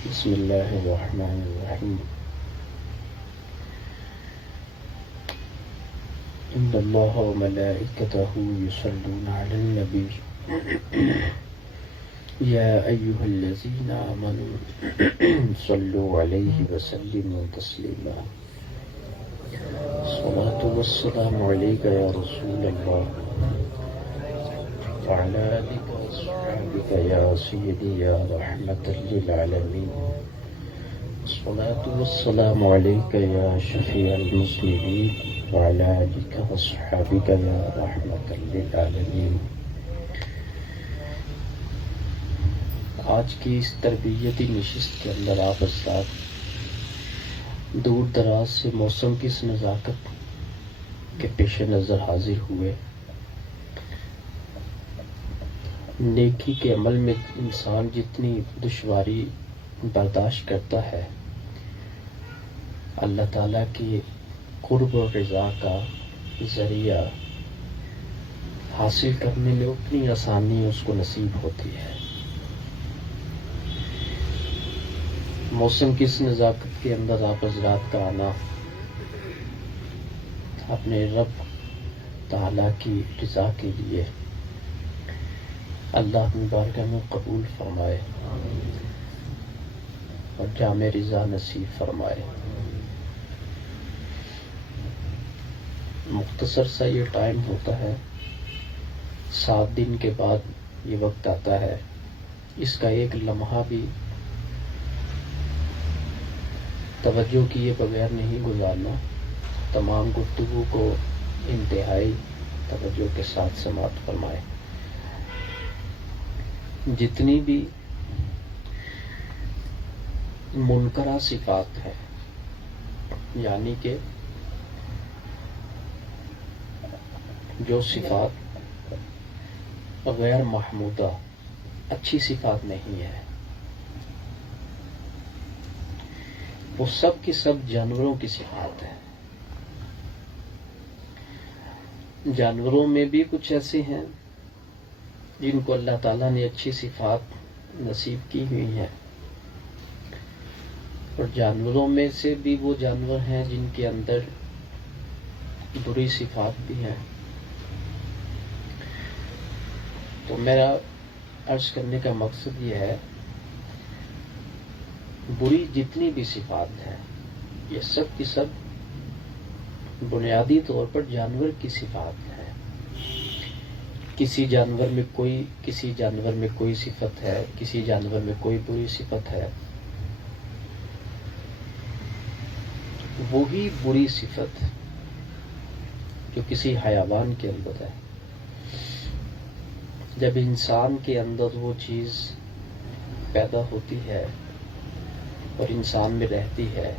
بسم اللہ الرحمن الرحیم ان اللہ وملائکتہ یصلون علی النبی یا ایہا الذین آمنوا صلوا علیہ وسلموا تسلیما الصلاة والسلام علیک یا رسول اللہ وعلى آلك وصحبك يا سيدي يا رحمة للعالمين الصلاة والسلام عليك يا شفيع المذنبين وعلى آلك وصحبك يا رحمة للعالمين. آج کی اس تربیتی نشست کے اندر آپ حضرات دور دراز سے موسم کی اس نزاکت کے پیش نظر حاضر ہوئے. نیکی کے عمل میں انسان جتنی دشواری برداشت کرتا ہے، اللہ تعالیٰ کی قرب و رضا کا ذریعہ حاصل کرنے میں اتنی آسانی اس کو نصیب ہوتی ہے. موسم کی اس نزاکت کے اندر آپ حضرات کا آنا اپنے رب تعالیٰ کی رضا کے لیے اللہ مبارکہ میں قبول فرمائے اور جامع رضا نصیب فرمائے. مختصر سا یہ ٹائم ہوتا ہے، 7 دن کے بعد یہ وقت آتا ہے. اس کا ایک لمحہ بھی توجہ کیے بغیر نہیں گزارنا. تمام گفتگو کو انتہائی توجہ کے ساتھ سماعت فرمائے. جتنی بھی منکرہ صفات ہیں، یعنی کہ جو صفات غیر محمودہ، اچھی صفات نہیں ہے، وہ سب کی سب جانوروں کی صفات ہیں. جانوروں میں بھی کچھ ایسے ہیں جن کو اللہ تعالیٰ نے اچھی صفات نصیب کی ہوئی ہیں، اور جانوروں میں سے بھی وہ جانور ہیں جن کے اندر بری صفات بھی ہیں. تو میرا عرض کرنے کا مقصد یہ ہے، بری جتنی بھی صفات ہیں یہ سب کی سب بنیادی طور پر جانور کی صفات ہیں. کسی جانور میں کوئی صفت ہے، کسی جانور میں کوئی بری صفت ہے. وہی بری صفت جو کسی حیوان کے اندر ہے، جب انسان کے اندر وہ چیز پیدا ہوتی ہے اور انسان میں رہتی ہے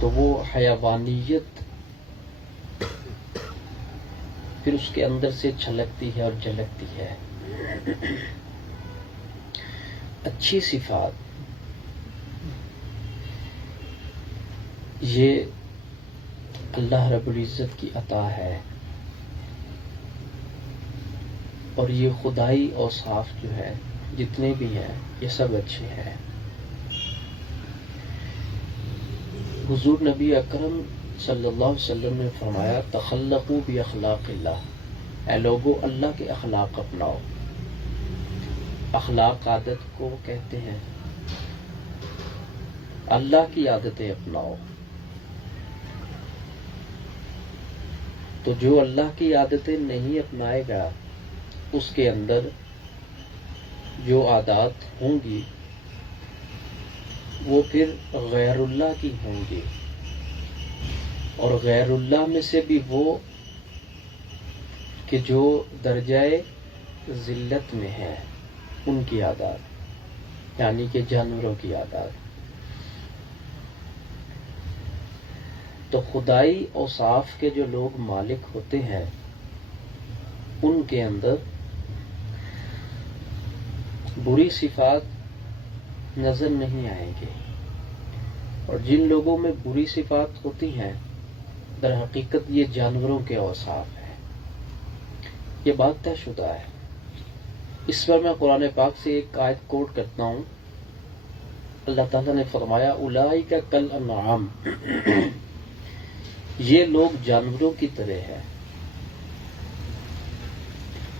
تو وہ حیوانیت پھر اس کے اندر سے چھلکتی ہے اور جھلکتی ہے. اچھی صفات یہ اللہ رب العزت کی عطا ہے، اور یہ خدائی اوصاف جو ہے جتنے بھی ہیں یہ سب اچھے ہیں. حضور نبی اکرم صلی اللہ علیہ وسلم نے فرمایا، تخلقوا باخلاق اللہ، اے لوگو اللہ کے اخلاق اپناؤ. اخلاق عادت کو کہتے ہیں، اللہ کی عادتیں اپناؤ. تو جو اللہ کی عادتیں نہیں اپنائے گا اس کے اندر جو عادات ہوں گی وہ پھر غیر اللہ کی ہوں گی، اور غیر اللہ میں سے بھی وہ کہ جو درجہ ذلت میں ہے ان کی عادات، یعنی کہ جانوروں کی عادات. تو خدائی اوصاف کے جو لوگ مالک ہوتے ہیں ان کے اندر بری صفات نظر نہیں آئیں گے، اور جن لوگوں میں بری صفات ہوتی ہیں در حقیقت یہ جانوروں کے اوصاف ہیں. یہ بات طے شدہ ہے. اس پر میں قرآن پاک سے ایک آیت کوٹ کرتا ہوں. اللہ تعالیٰ نے فرمایا اولئک کالانعام، یہ لوگ جانوروں کی طرح ہے.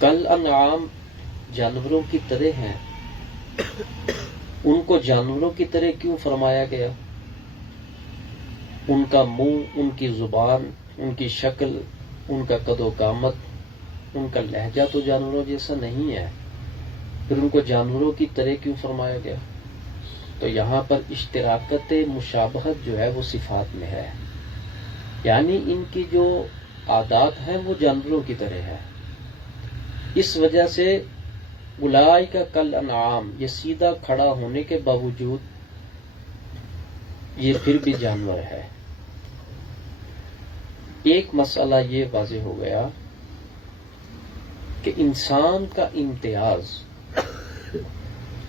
کالانعام جانوروں کی طرح ہیں. ان کو جانوروں کی طرح کیوں فرمایا گیا؟ ان کا منہ، ان کی زبان، ان کی شکل، ان کا قد و قامت، ان کا لہجہ تو جانوروں جیسا نہیں ہے. پھر ان کو جانوروں کی طرح کیوں فرمایا گیا؟ تو یہاں پر اشتراکت مشابہت جو ہے وہ صفات میں ہے، یعنی ان کی جو عادات ہیں وہ جانوروں کی طرح ہے. اس وجہ سے اولئک کالانعام، یہ سیدھا کھڑا ہونے کے باوجود یہ پھر بھی جانور ہے. ایک مسئلہ یہ واضح ہو گیا کہ انسان کا امتیاز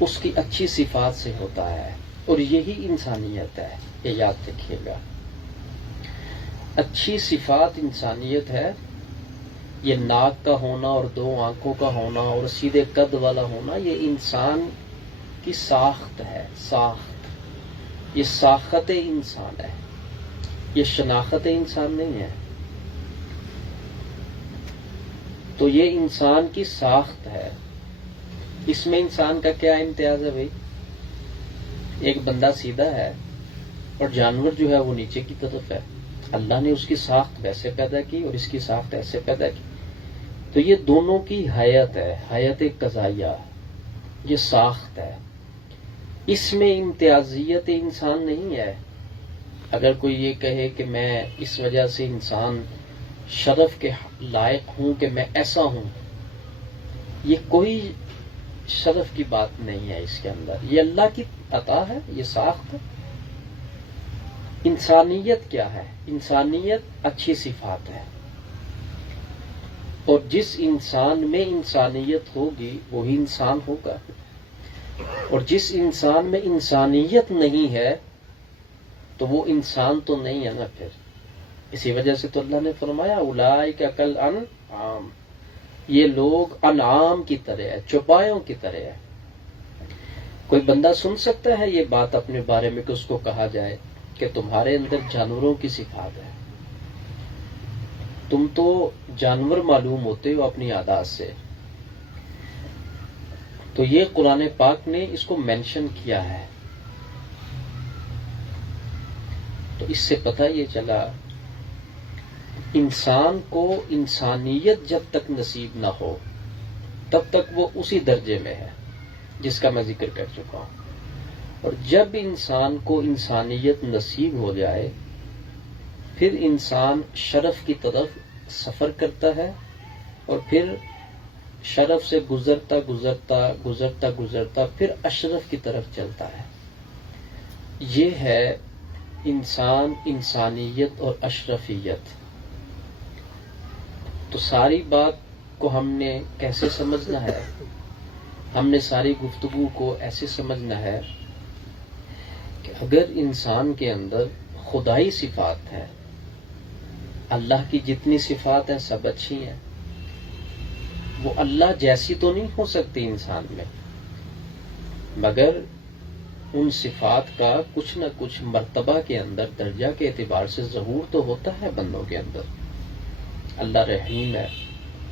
اس کی اچھی صفات سے ہوتا ہے، اور یہی انسانیت ہے. یہ یاد رکھیے گا، اچھی صفات انسانیت ہے. یہ ناک کا ہونا اور 2 آنکھوں کا ہونا اور سیدھے قد والا ہونا یہ انسان کی ساخت ہے. یہ ساخت انسان ہے، یہ شناخت انسان نہیں ہے. تو یہ انسان کی ساخت ہے. اس میں انسان کا کیا امتیاز ہے بھائی؟ ایک بندہ سیدھا ہے اور جانور جو ہے وہ نیچے کی طرف ہے. اللہ نے اس کی ساخت ویسے پیدا کی اور اس کی ساخت ایسے پیدا کی. تو یہ دونوں کی حیت ہے، حیت قضائیہ، یہ ساخت ہے. اس میں امتیازیت انسان نہیں ہے. اگر کوئی یہ کہے کہ میں اس وجہ سے انسان شرف کے لائق ہوں کہ میں ایسا ہوں، یہ کوئی شرف کی بات نہیں ہے اس کے اندر. یہ اللہ کی عطا ہے، یہ ساخت. انسانیت کیا ہے؟ انسانیت اچھی صفات ہے، اور جس انسان میں انسانیت ہوگی وہی انسان ہوگا. اور جس انسان میں انسانیت نہیں ہے تو وہ انسان تو نہیں ہے نا. پھر اسی وجہ سے تو اللہ نے فرمایا اولئک کالانعام، یہ لوگ انعام کی طرح ہے، چوپایوں کی طرح ہے. کوئی بندہ سن سکتا ہے یہ بات اپنے بارے میں کہ اس کو کہا جائے کہ تمہارے اندر جانوروں کی صفات ہے، تم تو جانور معلوم ہوتے ہو اپنی عادات سے. تو یہ قرآن پاک نے اس کو مینشن کیا ہے. تو اس سے پتہ یہ چلا انسان کو انسانیت جب تک نصیب نہ ہو تب تک وہ اسی درجے میں ہے جس کا میں ذکر کر چکا ہوں. اور جب انسان کو انسانیت نصیب ہو جائے پھر انسان شرف کی طرف سفر کرتا ہے، اور پھر شرف سے گزرتا گزرتا گزرتا گزرتا پھر اشرف کی طرف چلتا ہے. یہ ہے انسان، انسانیت اور اشرفیت. تو ساری بات کو ہم نے کیسے سمجھنا ہے؟ ہم نے ساری گفتگو کو ایسے سمجھنا ہے کہ اگر انسان کے اندر خدائی صفات ہے، اللہ کی جتنی صفات ہیں سب اچھی ہیں، وہ اللہ جیسی تو نہیں ہو سکتی انسان میں، مگر ان صفات کا کچھ نہ کچھ مرتبہ کے اندر، درجہ کے اعتبار سے ظہور تو ہوتا ہے بندوں کے اندر. اللہ رحیم ہے،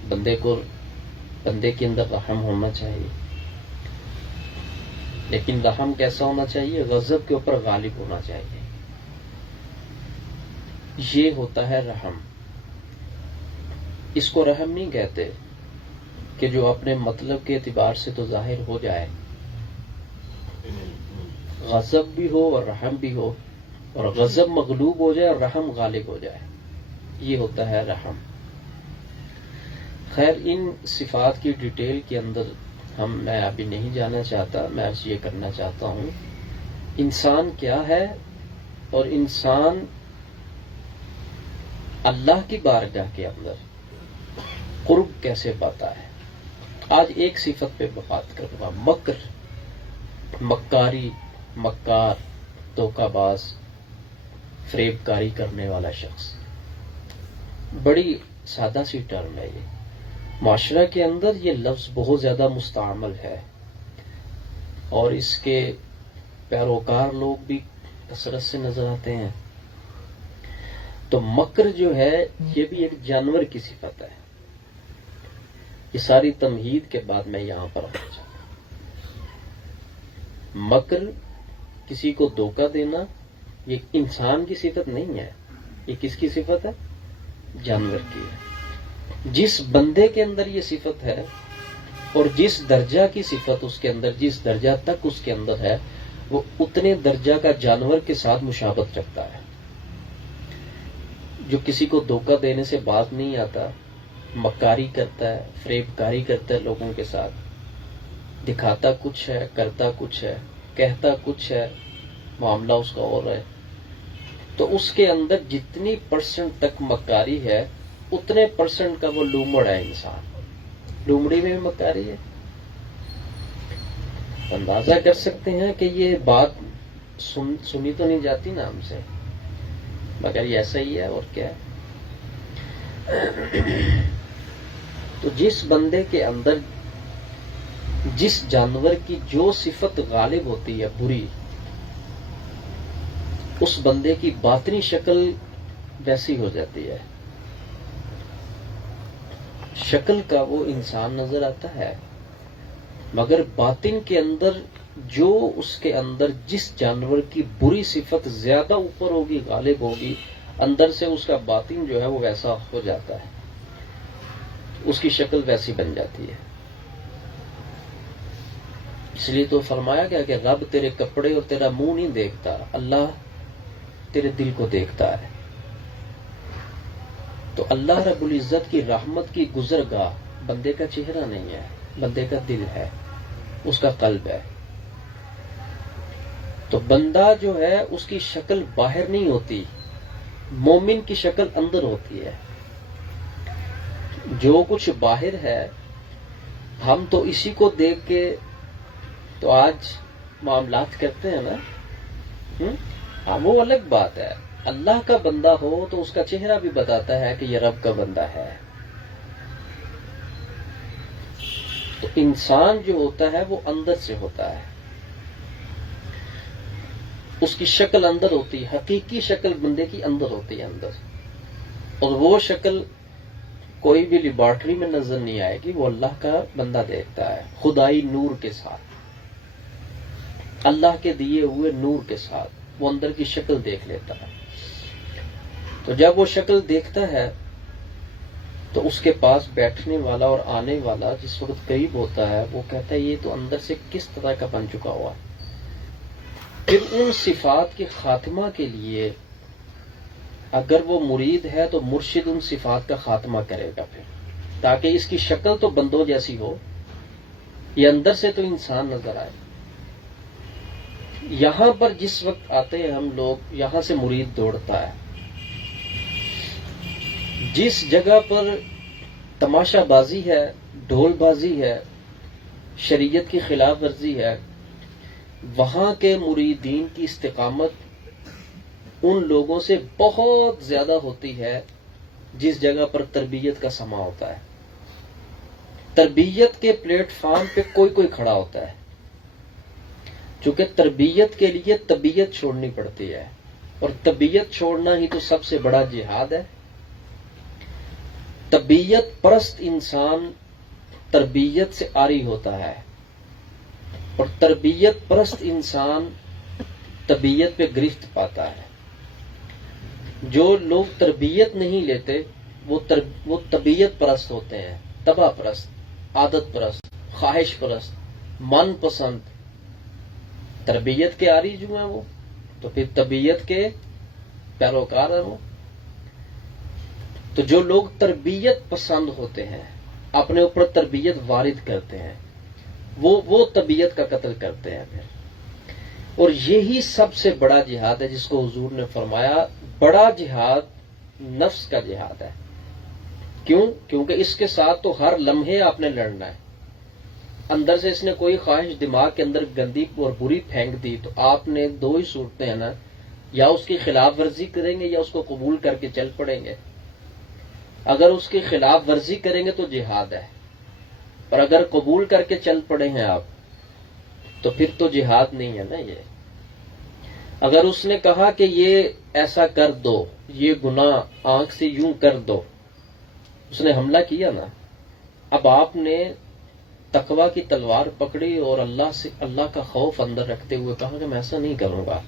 بندے کے اندر رحم ہونا چاہیے، لیکن رحم کیسا ہونا چاہیے؟ غضب کے اوپر غالب ہونا چاہیے. یہ ہوتا ہے رحم. اس کو رحم نہیں کہتے کہ جو اپنے مطلب کے اعتبار سے تو ظاہر ہو جائے، غضب بھی ہو اور رحم بھی ہو، اور غضب مغلوب ہو جائے اور رحم غالب ہو جائے. یہ ہوتا ہے رحم. خیر، ان صفات کی ڈیٹیل کے اندر میں ابھی نہیں جانا چاہتا. میں عرض یہ کرنا چاہتا ہوں انسان کیا ہے اور انسان اللہ کی بارگاہ کے اندر قرب کیسے پاتا ہے. آج ایک صفت پہ بات کروں گا، مکر، مکاری، مکار، دھوکہ باز، فریب کاری کرنے والا شخص. بڑی سادہ سی ٹرم ہے یہ. معاشرہ کے اندر یہ لفظ بہت زیادہ مستعمل ہے اور اس کے پیروکار لوگ بھی کثرت سے نظر آتے ہیں. تو مکر جو ہے یہ بھی ایک جانور کی صفت ہے. یہ ساری تمہید کے بعد میں یہاں پر آنا چاہتا ہوں. مکر کسی کو دھوکہ دینا یہ انسان کی صفت نہیں ہے. یہ کس کی صفت ہے؟ جانور کی ہے. جس بندے کے اندر یہ صفت ہے اور جس درجہ کی صفت اس کے اندر، جس درجہ تک اس کے اندر ہے، وہ اتنے درجہ کا جانور کے ساتھ مشابہت رکھتا ہے. جو کسی کو دھوکہ دینے سے باز نہیں آتا، مکاری کرتا ہے، فریب کاری کرتا ہے لوگوں کے ساتھ، دکھاتا کچھ ہے، کرتا کچھ ہے، کہتا کچھ ہے، معاملہ اس کا اور ہے، تو اس کے اندر جتنی % تک مکاری ہے اتنے % کا وہ لومڑ ہے. انسان لومڑی میں بھی مکاری ہے. اندازہ کر سکتے ہیں کہ یہ بات سنی تو نہیں جاتی نا ہم سے، مگر یہ ایسا ہی ہے اور کیا ہے. تو جس بندے کے اندر جس جانور کی جو صفت غالب ہوتی ہے بری، اس بندے کی باطنی شکل ویسی ہو جاتی ہے. شکل کا وہ انسان نظر آتا ہے، مگر باطن کے اندر جو اس کے اندر جس جانور کی بری صفت زیادہ اوپر ہوگی، غالب ہوگی، اندر سے اس کا باطن جو ہے وہ ویسا ہو جاتا ہے، اس کی شکل ویسی بن جاتی ہے. اس لیے تو فرمایا گیا کہ رب تیرے کپڑے اور تیرا منہ نہیں دیکھتا، اللہ تیرے دل کو دیکھتا ہے. تو اللہ رب العزت کی رحمت کی گزرگاہ بندے کا چہرہ نہیں ہے، بندے کا دل ہے، اس کا قلب ہے. تو بندہ جو ہے اس کی شکل باہر نہیں ہوتی، مومن کی شکل اندر ہوتی ہے. جو کچھ باہر ہے ہم تو اسی کو دیکھ کے تو آج معاملات کرتے ہیں نا. وہ الگ بات ہے. اللہ کا بندہ ہو تو اس کا چہرہ بھی بتاتا ہے کہ یہ رب کا بندہ ہے. تو انسان جو ہوتا ہے وہ اندر سے ہوتا ہے، اس کی شکل اندر ہوتی ہے، حقیقی شکل بندے کی اندر ہوتی ہے اندر. اور وہ شکل کوئی بھی لیبارٹری میں نظر نہیں آئے گی، وہ اللہ کا بندہ دیکھتا ہے خدائی نور کے ساتھ، اللہ کے دیے ہوئے نور کے ساتھ وہ اندر کی شکل دیکھ لیتا ہے. تو جب وہ شکل دیکھتا ہے تو اس کے پاس بیٹھنے والا اور آنے والا جس وقت قریب ہوتا ہے وہ کہتا ہے یہ تو اندر سے کس طرح کا بن چکا ہوا. پھر ان صفات کے خاتمہ کے لیے اگر وہ مرید ہے تو مرشد ان صفات کا خاتمہ کرے گا پھر، تاکہ اس کی شکل تو بندوں جیسی ہو، یہ اندر سے تو انسان نظر آئے. یہاں پر جس وقت آتے ہیں ہم لوگ، یہاں سے مرید دوڑتا ہے. جس جگہ پر تماشا بازی ہے، ڈھول بازی ہے، شریعت کی خلاف ورزی ہے، وہاں کے مریدین کی استقامت ان لوگوں سے بہت زیادہ ہوتی ہے جس جگہ پر تربیت کا سما ہوتا ہے. تربیت کے پلیٹ فارم پہ کوئی کھڑا ہوتا ہے، چونکہ تربیت کے لیے طبیعت چھوڑنی پڑتی ہے، اور طبیعت چھوڑنا ہی تو سب سے بڑا جہاد ہے. طبیعت پرست انسان تربیت سے عاری ہوتا ہے، اور تربیت پرست انسان طبیعت پہ گرفت پاتا ہے. جو لوگ تربیت نہیں لیتے وہ طبیعت پرست ہوتے ہیں، طبع پرست، عادت پرست، خواہش پرست، من پسند. تربیت کے عاری جو ہیں وہ تو پھر طبیعت کے پیروکار ہیں وہ. تو جو لوگ تربیت پسند ہوتے ہیں، اپنے اوپر تربیت وارد کرتے ہیں، وہ طبیعت کا قتل کرتے ہیں پھر. اور یہی سب سے بڑا جہاد ہے جس کو حضور نے فرمایا بڑا جہاد نفس کا جہاد ہے. کیوں؟ کیونکہ اس کے ساتھ تو ہر لمحے آپ نے لڑنا ہے. اندر سے اس نے کوئی خواہش دماغ کے اندر گندی اور بری پھینک دی تو آپ نے دو ہی صورتیں ہیں نا، یا اس کی خلاف ورزی کریں گے یا اس کو قبول کر کے چل پڑیں گے. اگر اس کی خلاف ورزی کریں گے تو جہاد ہے، اور اگر قبول کر کے چل پڑے ہیں آپ تو پھر تو جہاد نہیں ہے نا یہ۔ اگر اس نے کہا کہ یہ ایسا کر دو، یہ گناہ آنکھ سے یوں کر دو، اس نے حملہ کیا نا، اب آپ نے تقوی کی تلوار پکڑی اور اللہ کا خوف اندر رکھتے ہوئے کہا کہ میں ایسا نہیں کروں گا،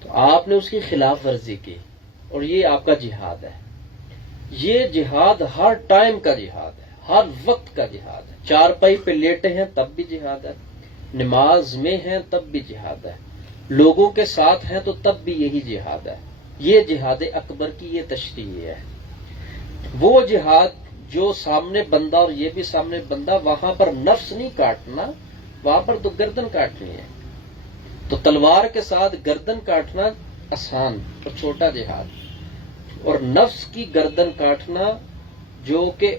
تو آپ نے اس کی خلاف ورزی کی، اور یہ آپ کا جہاد ہے۔ یہ جہاد ہر ٹائم کا جہاد ہے، ہر وقت کا جہاد ہے۔ چارپائی پہ لیٹے ہیں تب بھی جہاد ہے، نماز میں ہیں تب بھی جہاد ہے، لوگوں کے ساتھ ہیں تو تب بھی یہی جہاد ہے۔ یہ جہاد اکبر کی یہ تشریح ہے۔ وہ جہاد جو سامنے بندہ اور یہ بھی سامنے بندہ، وہاں پر نفس نہیں کاٹنا، وہاں پر تو گردن کاٹنی ہے۔ تو تلوار کے ساتھ گردن کاٹنا آسان اور چھوٹا جہاد، اور نفس کی گردن کاٹنا جو کہ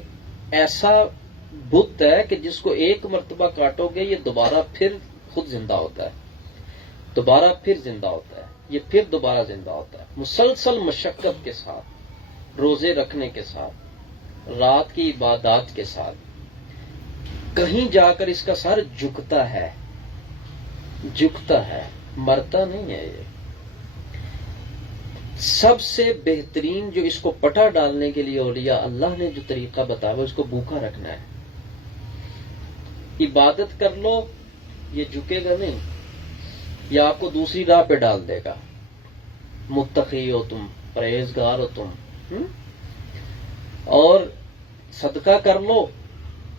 ایسا بت ہے کہ جس کو ایک مرتبہ کاٹو گے یہ دوبارہ پھر خود زندہ ہوتا ہے، دوبارہ پھر زندہ ہوتا ہے، یہ پھر دوبارہ زندہ ہوتا ہے، مسلسل مشقت کے ساتھ، روزے رکھنے کے ساتھ، رات کی عبادات کے ساتھ، کہیں جا کر اس کا سر جھکتا ہے، مرتا نہیں ہے۔ یہ سب سے بہترین جو اس کو پٹا ڈالنے کے لیے اولیاء اللہ نے جو طریقہ بتایا وہ اس کو بھوکا رکھنا ہے۔ عبادت کر لو، یہ جھکے گا نہیں، یا آپ کو دوسری راہ پہ ڈال دے گا۔ متقی ہو تم، پرہیزگار ہو تم، اور صدقہ کر لو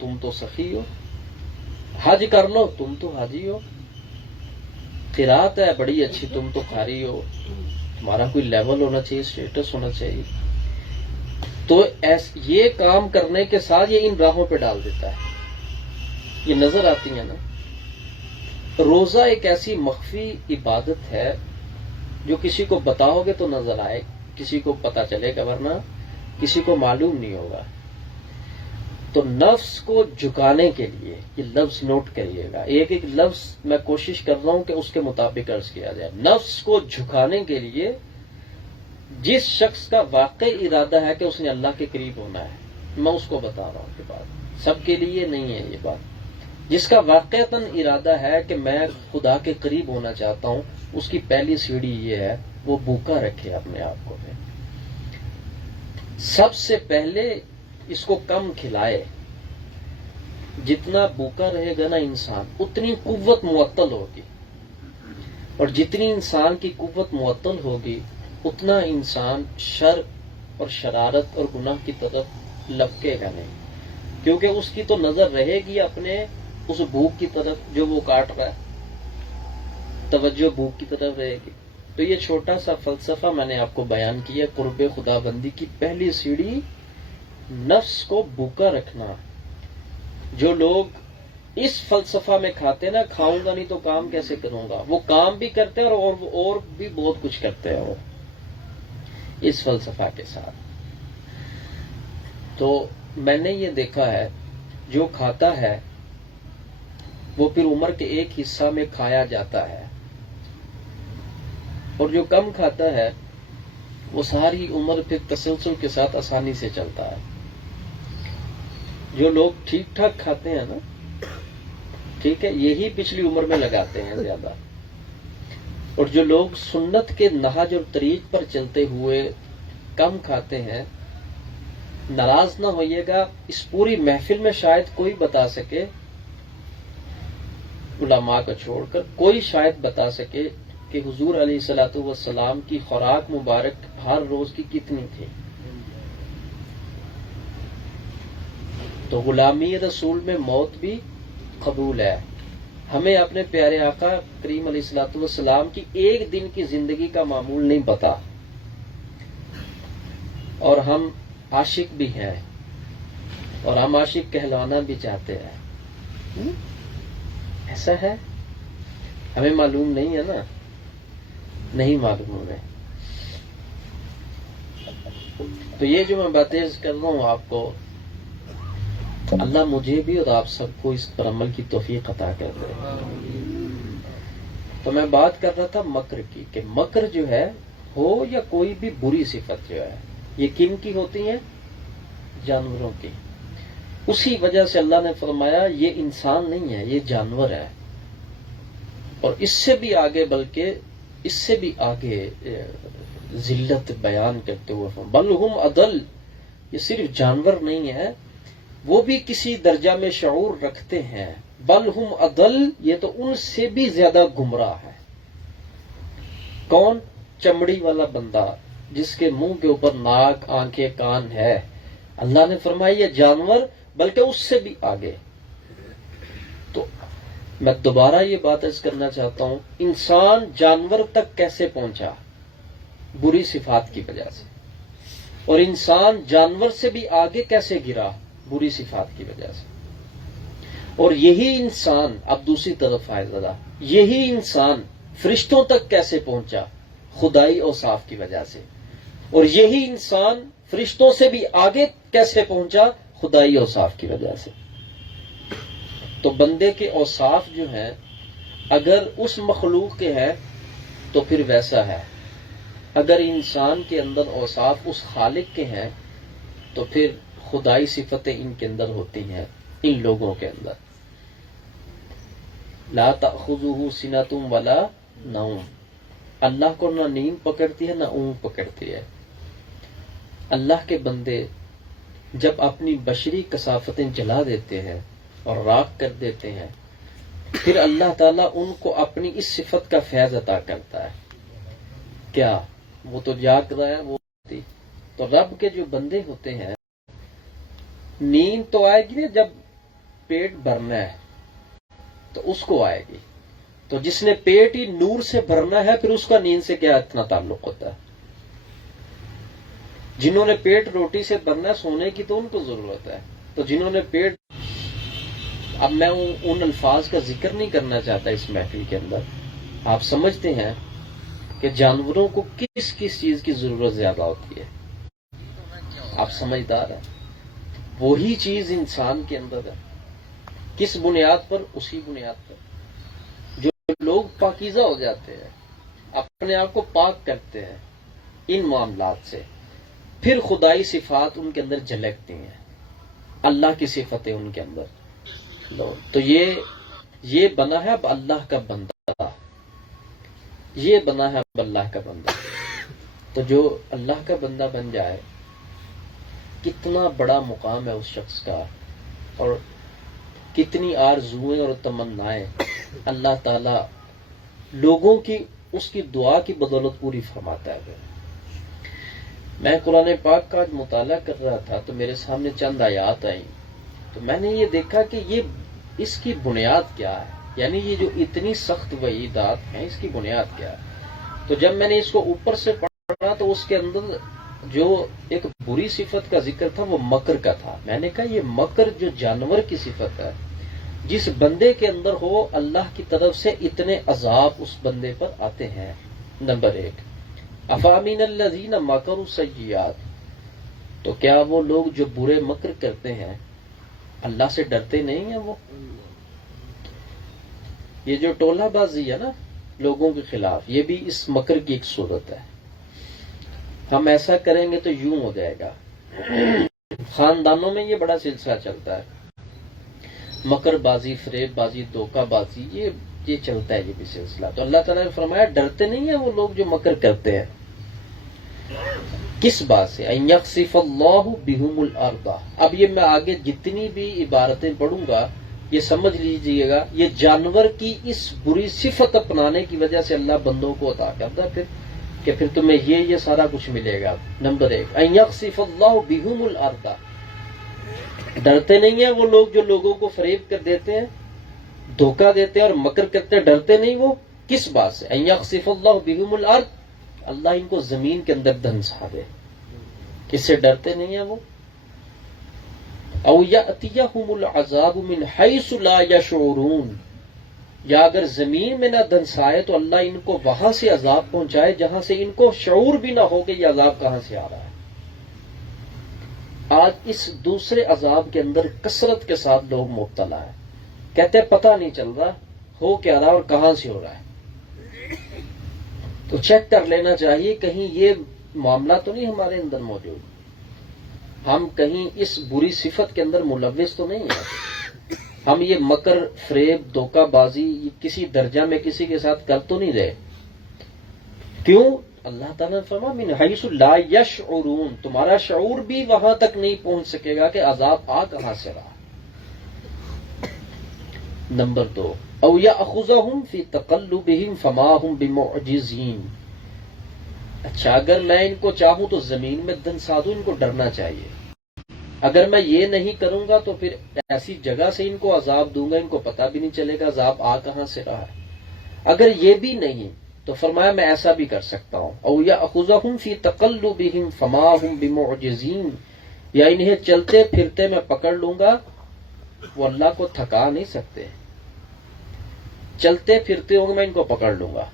تم تو سخی ہو، حج کر لو تم تو حاجی ہو، قرات ہے بڑی اچھی تم تو قاری ہو، تمہارا کوئی لیول ہونا چاہیے، اسٹیٹس ہونا چاہیے۔ تو یہ کام کرنے کے ساتھ یہ ان راہوں پہ ڈال دیتا ہے، یہ نظر آتی ہیں نا۔ روزہ ایک ایسی مخفی عبادت ہے جو کسی کو بتاؤ گے تو نظر آئے، کسی کو پتا چلے گا، ورنہ کسی کو معلوم نہیں ہوگا۔ تو نفس کو جھکانے کے لیے یہ لفظ نوٹ کریے گا، ایک ایک لفظ میں کوشش کر رہا ہوں کہ اس کے مطابق عرض کیا جائے۔ نفس کو جھکانے کے لیے جس شخص کا واقعی ارادہ ہے کہ اس نے اللہ کے قریب ہونا ہے، میں اس کو بتا رہا ہوں کہ بات سب کے لیے نہیں ہے یہ بات، جس کا واقعتاً ارادہ ہے کہ میں خدا کے قریب ہونا چاہتا ہوں، اس کی پہلی سیڑھی یہ ہے وہ بھوکا رکھے اپنے آپ کو۔ سب سے پہلے اس کو کم کھلائے، جتنا بھوکا رہے گا نا انسان اتنی قوت معطل ہوگی، اور جتنی انسان کی قوت معطل ہوگی اتنا انسان شر اور شرارت اور گناہ کی طرف لپکے گا نہیں، کیونکہ اس کی تو نظر رہے گی اپنے اس بھوک کی طرف جو وہ کاٹ رہا ہے، توجہ بھوک کی طرف رہے گی۔ تو یہ چھوٹا سا فلسفہ میں نے آپ کو بیان کیا، قرب خدا بندی کی پہلی سیڑھی نفس کو بھوکا رکھنا۔ جو لوگ اس فلسفہ میں کھاتے نا، کھاؤں گا نہیں تو کام کیسے کروں گا، وہ کام بھی کرتے ہیں اور بھی بہت کچھ کرتے ہیں وہ اس فلسفہ کے ساتھ۔ تو میں نے یہ دیکھا ہے جو کھاتا ہے وہ پھر عمر کے ایک حصہ میں کھایا جاتا ہے، اور جو کم کھاتا ہے وہ ساری عمر پھر تسلسل کے ساتھ آسانی سے چلتا ہے۔ جو لوگ ٹھیک ٹھاک کھاتے ہیں نا، ٹھیک ہے، یہی پچھلی عمر میں لگاتے ہیں زیادہ، اور جو لوگ سنت کے نہج اور طریق پر چلتے ہوئے کم کھاتے ہیں، ناراض نہ ہوئیے گا، اس پوری محفل میں شاید کوئی بتا سکے، علماء کو چھوڑ کر کوئی شاید بتا سکے کہ حضور علیہ الصلوۃ والسلام کی خوراک مبارک ہر روز کی کتنی تھی۔ تو غلامی رسول میں موت بھی قبول ہے۔ ہمیں اپنے پیارے آقا کریم علیہ الصلوۃ والسلام کی ایک دن کی زندگی کا معمول نہیں پتا، اور ہم عاشق بھی ہیں، اور ہم عاشق کہلانا بھی چاہتے ہیں۔ ایسا ہے، ہمیں معلوم نہیں ہے نا، نہیں معلوم ہے۔ تو یہ جو میں باتیں کر رہا ہوں آپ کو، اللہ مجھے بھی اور آپ سب کو اس پر عمل کی توفیق عطا کر دے۔ تو میں بات کر رہا تھا مکر کی، کہ مکر جو ہے ہو یا کوئی بھی بری صفت جو ہے، یہ کن کی ہوتی ہیں؟ جانوروں کی. اسی وجہ سے اللہ نے فرمایا یہ انسان نہیں ہے، یہ جانور ہے. اور اس سے بھی آگے، بلکہ اس سے بھی آگے ذلت بیان کرتے ہوئے بل ہم اضل، یہ صرف جانور نہیں ہے، وہ بھی کسی درجہ میں شعور رکھتے ہیں. بل ہم اضل، یہ تو ان سے بھی زیادہ گمراہ ہے. کون؟ چمڑی والا بندہ جس کے منہ کے اوپر ناک، آنکھیں، کان ہے. اللہ نے فرمایا یہ جانور، بلکہ اس سے بھی آگے. تو میں دوبارہ یہ بات عرض کرنا چاہتا ہوں، انسان جانور تک کیسے پہنچا؟ بری صفات کی وجہ سے. اور انسان جانور سے بھی آگے کیسے گرا؟ بری صفات کی وجہ سے. اور یہی انسان، اب دوسری طرف آئے ذرا، یہی انسان فرشتوں تک کیسے پہنچا؟ خدائی اوصاف کی وجہ سے. اور یہی انسان فرشتوں سے بھی آگے کیسے پہنچا؟ خدائی اوصاف کی وجہ سے. تو بندے کے اوصاف جو ہیں اگر اس مخلوق کے ہیں تو پھر ویسا ہے. اگر انسان کے اندر اوصاف اس خالق کے ہیں تو پھر خدائی صفتیں ان کے اندر ہوتی ہیں، ان لوگوں کے اندر. لا تأخذہ سنۃ ولا نوم، اللہ کو نہ نیند پکڑتی ہے نہ اونگ پکڑتی ہے. اللہ کے بندے جب اپنی بشری کثافتیں جلا دیتے ہیں اور راکھ کر دیتے ہیں، پھر اللہ تعالیٰ ان کو اپنی اس صفت کا فیض عطا کرتا ہے. کیا وہ تو جاگ رہا ہے وہ؟ تو رب کے جو بندے ہوتے ہیں، نیند تو آئے گی نا جب پیٹ بھرنا ہے تو اس کو آئے گی. تو جس نے پیٹ ہی نور سے بھرنا ہے پھر اس کا نیند سے کیا اتنا تعلق ہوتا ہے؟ جنہوں نے پیٹ روٹی سے بھرنا ہے، سونے کی تو ان کو ضرورت ہے. تو جنہوں نے پیٹ، اب میں ان الفاظ کا ذکر نہیں کرنا چاہتا اس محفل کے اندر. آپ سمجھتے ہیں کہ جانوروں کو کس کس چیز کی ضرورت زیادہ ہوتی ہے؟ آپ سمجھدار ہیں. وہی چیز انسان کے اندر ہے. کس بنیاد پر؟ اسی بنیاد پر. جو لوگ پاکیزہ ہو جاتے ہیں، اپنے آپ کو پاک کرتے ہیں ان معاملات سے، پھر خدائی صفات ان کے اندر جھلکتی ہیں، اللہ کی صفتیں ان کے اندر. تو یہ بنا ہے اب اللہ کا بندہ، یہ بنا ہے اب اللہ کا بندہ. تو جو اللہ کا بندہ بن جائے، کتنا بڑا مقام ہے اس شخص کا، اور کتنی آرزوئیں اور تمنائیں اللہ تعالی لوگوں کی اس کی دعا کی بدولت پوری فرماتا ہے. میں قرآن پاک کا مطالعہ کر رہا تھا تو میرے سامنے چند آیات آئیں، تو میں نے یہ دیکھا کہ یہ اس کی بنیاد کیا ہے. یعنی یہ جو اتنی سخت وعیدات ہیں، اس کی بنیاد کیا ہے؟ تو جب میں نے اس کو اوپر سے پڑھا تو اس کے اندر جو ایک بری صفت کا ذکر تھا وہ مکر کا تھا. میں نے کہا یہ مکر جو جانور کی صفت ہے، جس بندے کے اندر ہو، اللہ کی طرف سے اتنے عذاب اس بندے پر آتے ہیں. نمبر 1، افامین الذین مکروا السیئات، تو کیا وہ لوگ جو برے مکر کرتے ہیں اللہ سے ڈرتے نہیں ہیں؟ وہ یہ جو ٹولہ بازی ہے نا لوگوں کے خلاف، یہ بھی اس مکر کی ایک صورت ہے. ہم ایسا کریں گے تو یوں ہو جائے گا. خاندانوں میں یہ بڑا سلسلہ چلتا ہے، مکر بازی، فریب بازی، دھوکہ بازی، یہ چلتا ہے یہ بھی سلسلہ. تو اللہ تعالیٰ نے فرمایا ڈرتے نہیں ہیں وہ لوگ جو مکر کرتے ہیں. کس بات سے؟ ان یخسف اللہ بہم الارض. اب یہ میں آگے جتنی بھی عبارتیں پڑھوں گا یہ سمجھ لیجئے گا، یہ جانور کی اس بری صفت اپنانے کی وجہ سے اللہ بندوں کو عطا کرتا ہے کہ پھر تمہیں یہ سارا کچھ ملے گا. نمبر 1، ان یخسف اللہ بہم الارض. ڈرتے نہیں ہیں وہ لوگ جو لوگوں کو فریب کر دیتے ہیں، دھوکہ دیتے ہیں اور مکر کرتے ہیں، ڈرتے نہیں وہ کس بات سے؟ ان یخسف اللہ بہم الارض، اللہ ان کو زمین کے اندر دھنسا دے. کس سے ڈرتے نہیں ہیں وہ؟ او یأتیہم العذاب من حیث لا یشعرون، یا اگر زمین میں نہ دھنسائے تو اللہ ان کو وہاں سے عذاب پہنچائے جہاں سے ان کو شعور بھی نہ ہو کہ یہ عذاب کہاں سے آ رہا ہے. آج اس دوسرے عذاب کے اندر کثرت کے ساتھ لوگ مبتلا ہیں، کہتے ہیں پتہ نہیں چل رہا ہو کیا رہا اور کہاں سے ہو رہا ہے. تو چیک کر لینا چاہیے کہیں یہ معاملہ تو نہیں ہمارے اندر موجود. ہم کہیں اس بری صفت کے اندر ملوث تو نہیں ہیں، ہم یہ مکر فریب دھوکہ بازی کسی درجہ میں کسی کے ساتھ کر تو نہیں رہے. کیوں؟ اللہ تعالیٰ نے فرمایا من حیث لا یشعرون، تمہارا شعور بھی وہاں تک نہیں پہنچ سکے گا کہ عذاب آ کہاں سے رہا. نمبر 2، او یاخذہم فی تقلبہم فما ہم بمعجزین. اچھا، اگر میں ان کو چاہوں تو زمین میں دنسا دوں، ان کو ڈرنا چاہیے. اگر میں یہ نہیں کروں گا تو پھر ایسی جگہ سے ان کو عذاب دوں گا، ان کو پتہ بھی نہیں چلے گا عذاب آ کہاں سے رہا ہے. اگر یہ بھی نہیں تو فرمایا میں ایسا بھی کر سکتا ہوں، او یاخذہم فی تقلبہم فما ہم بمعجزین، یا انہیں چلتے پھرتے میں پکڑ لوں گا، وہ اللہ کو تھکا نہیں سکتے. چلتے پھرتے ہوں گے میں ان کو پکڑ لوں گا.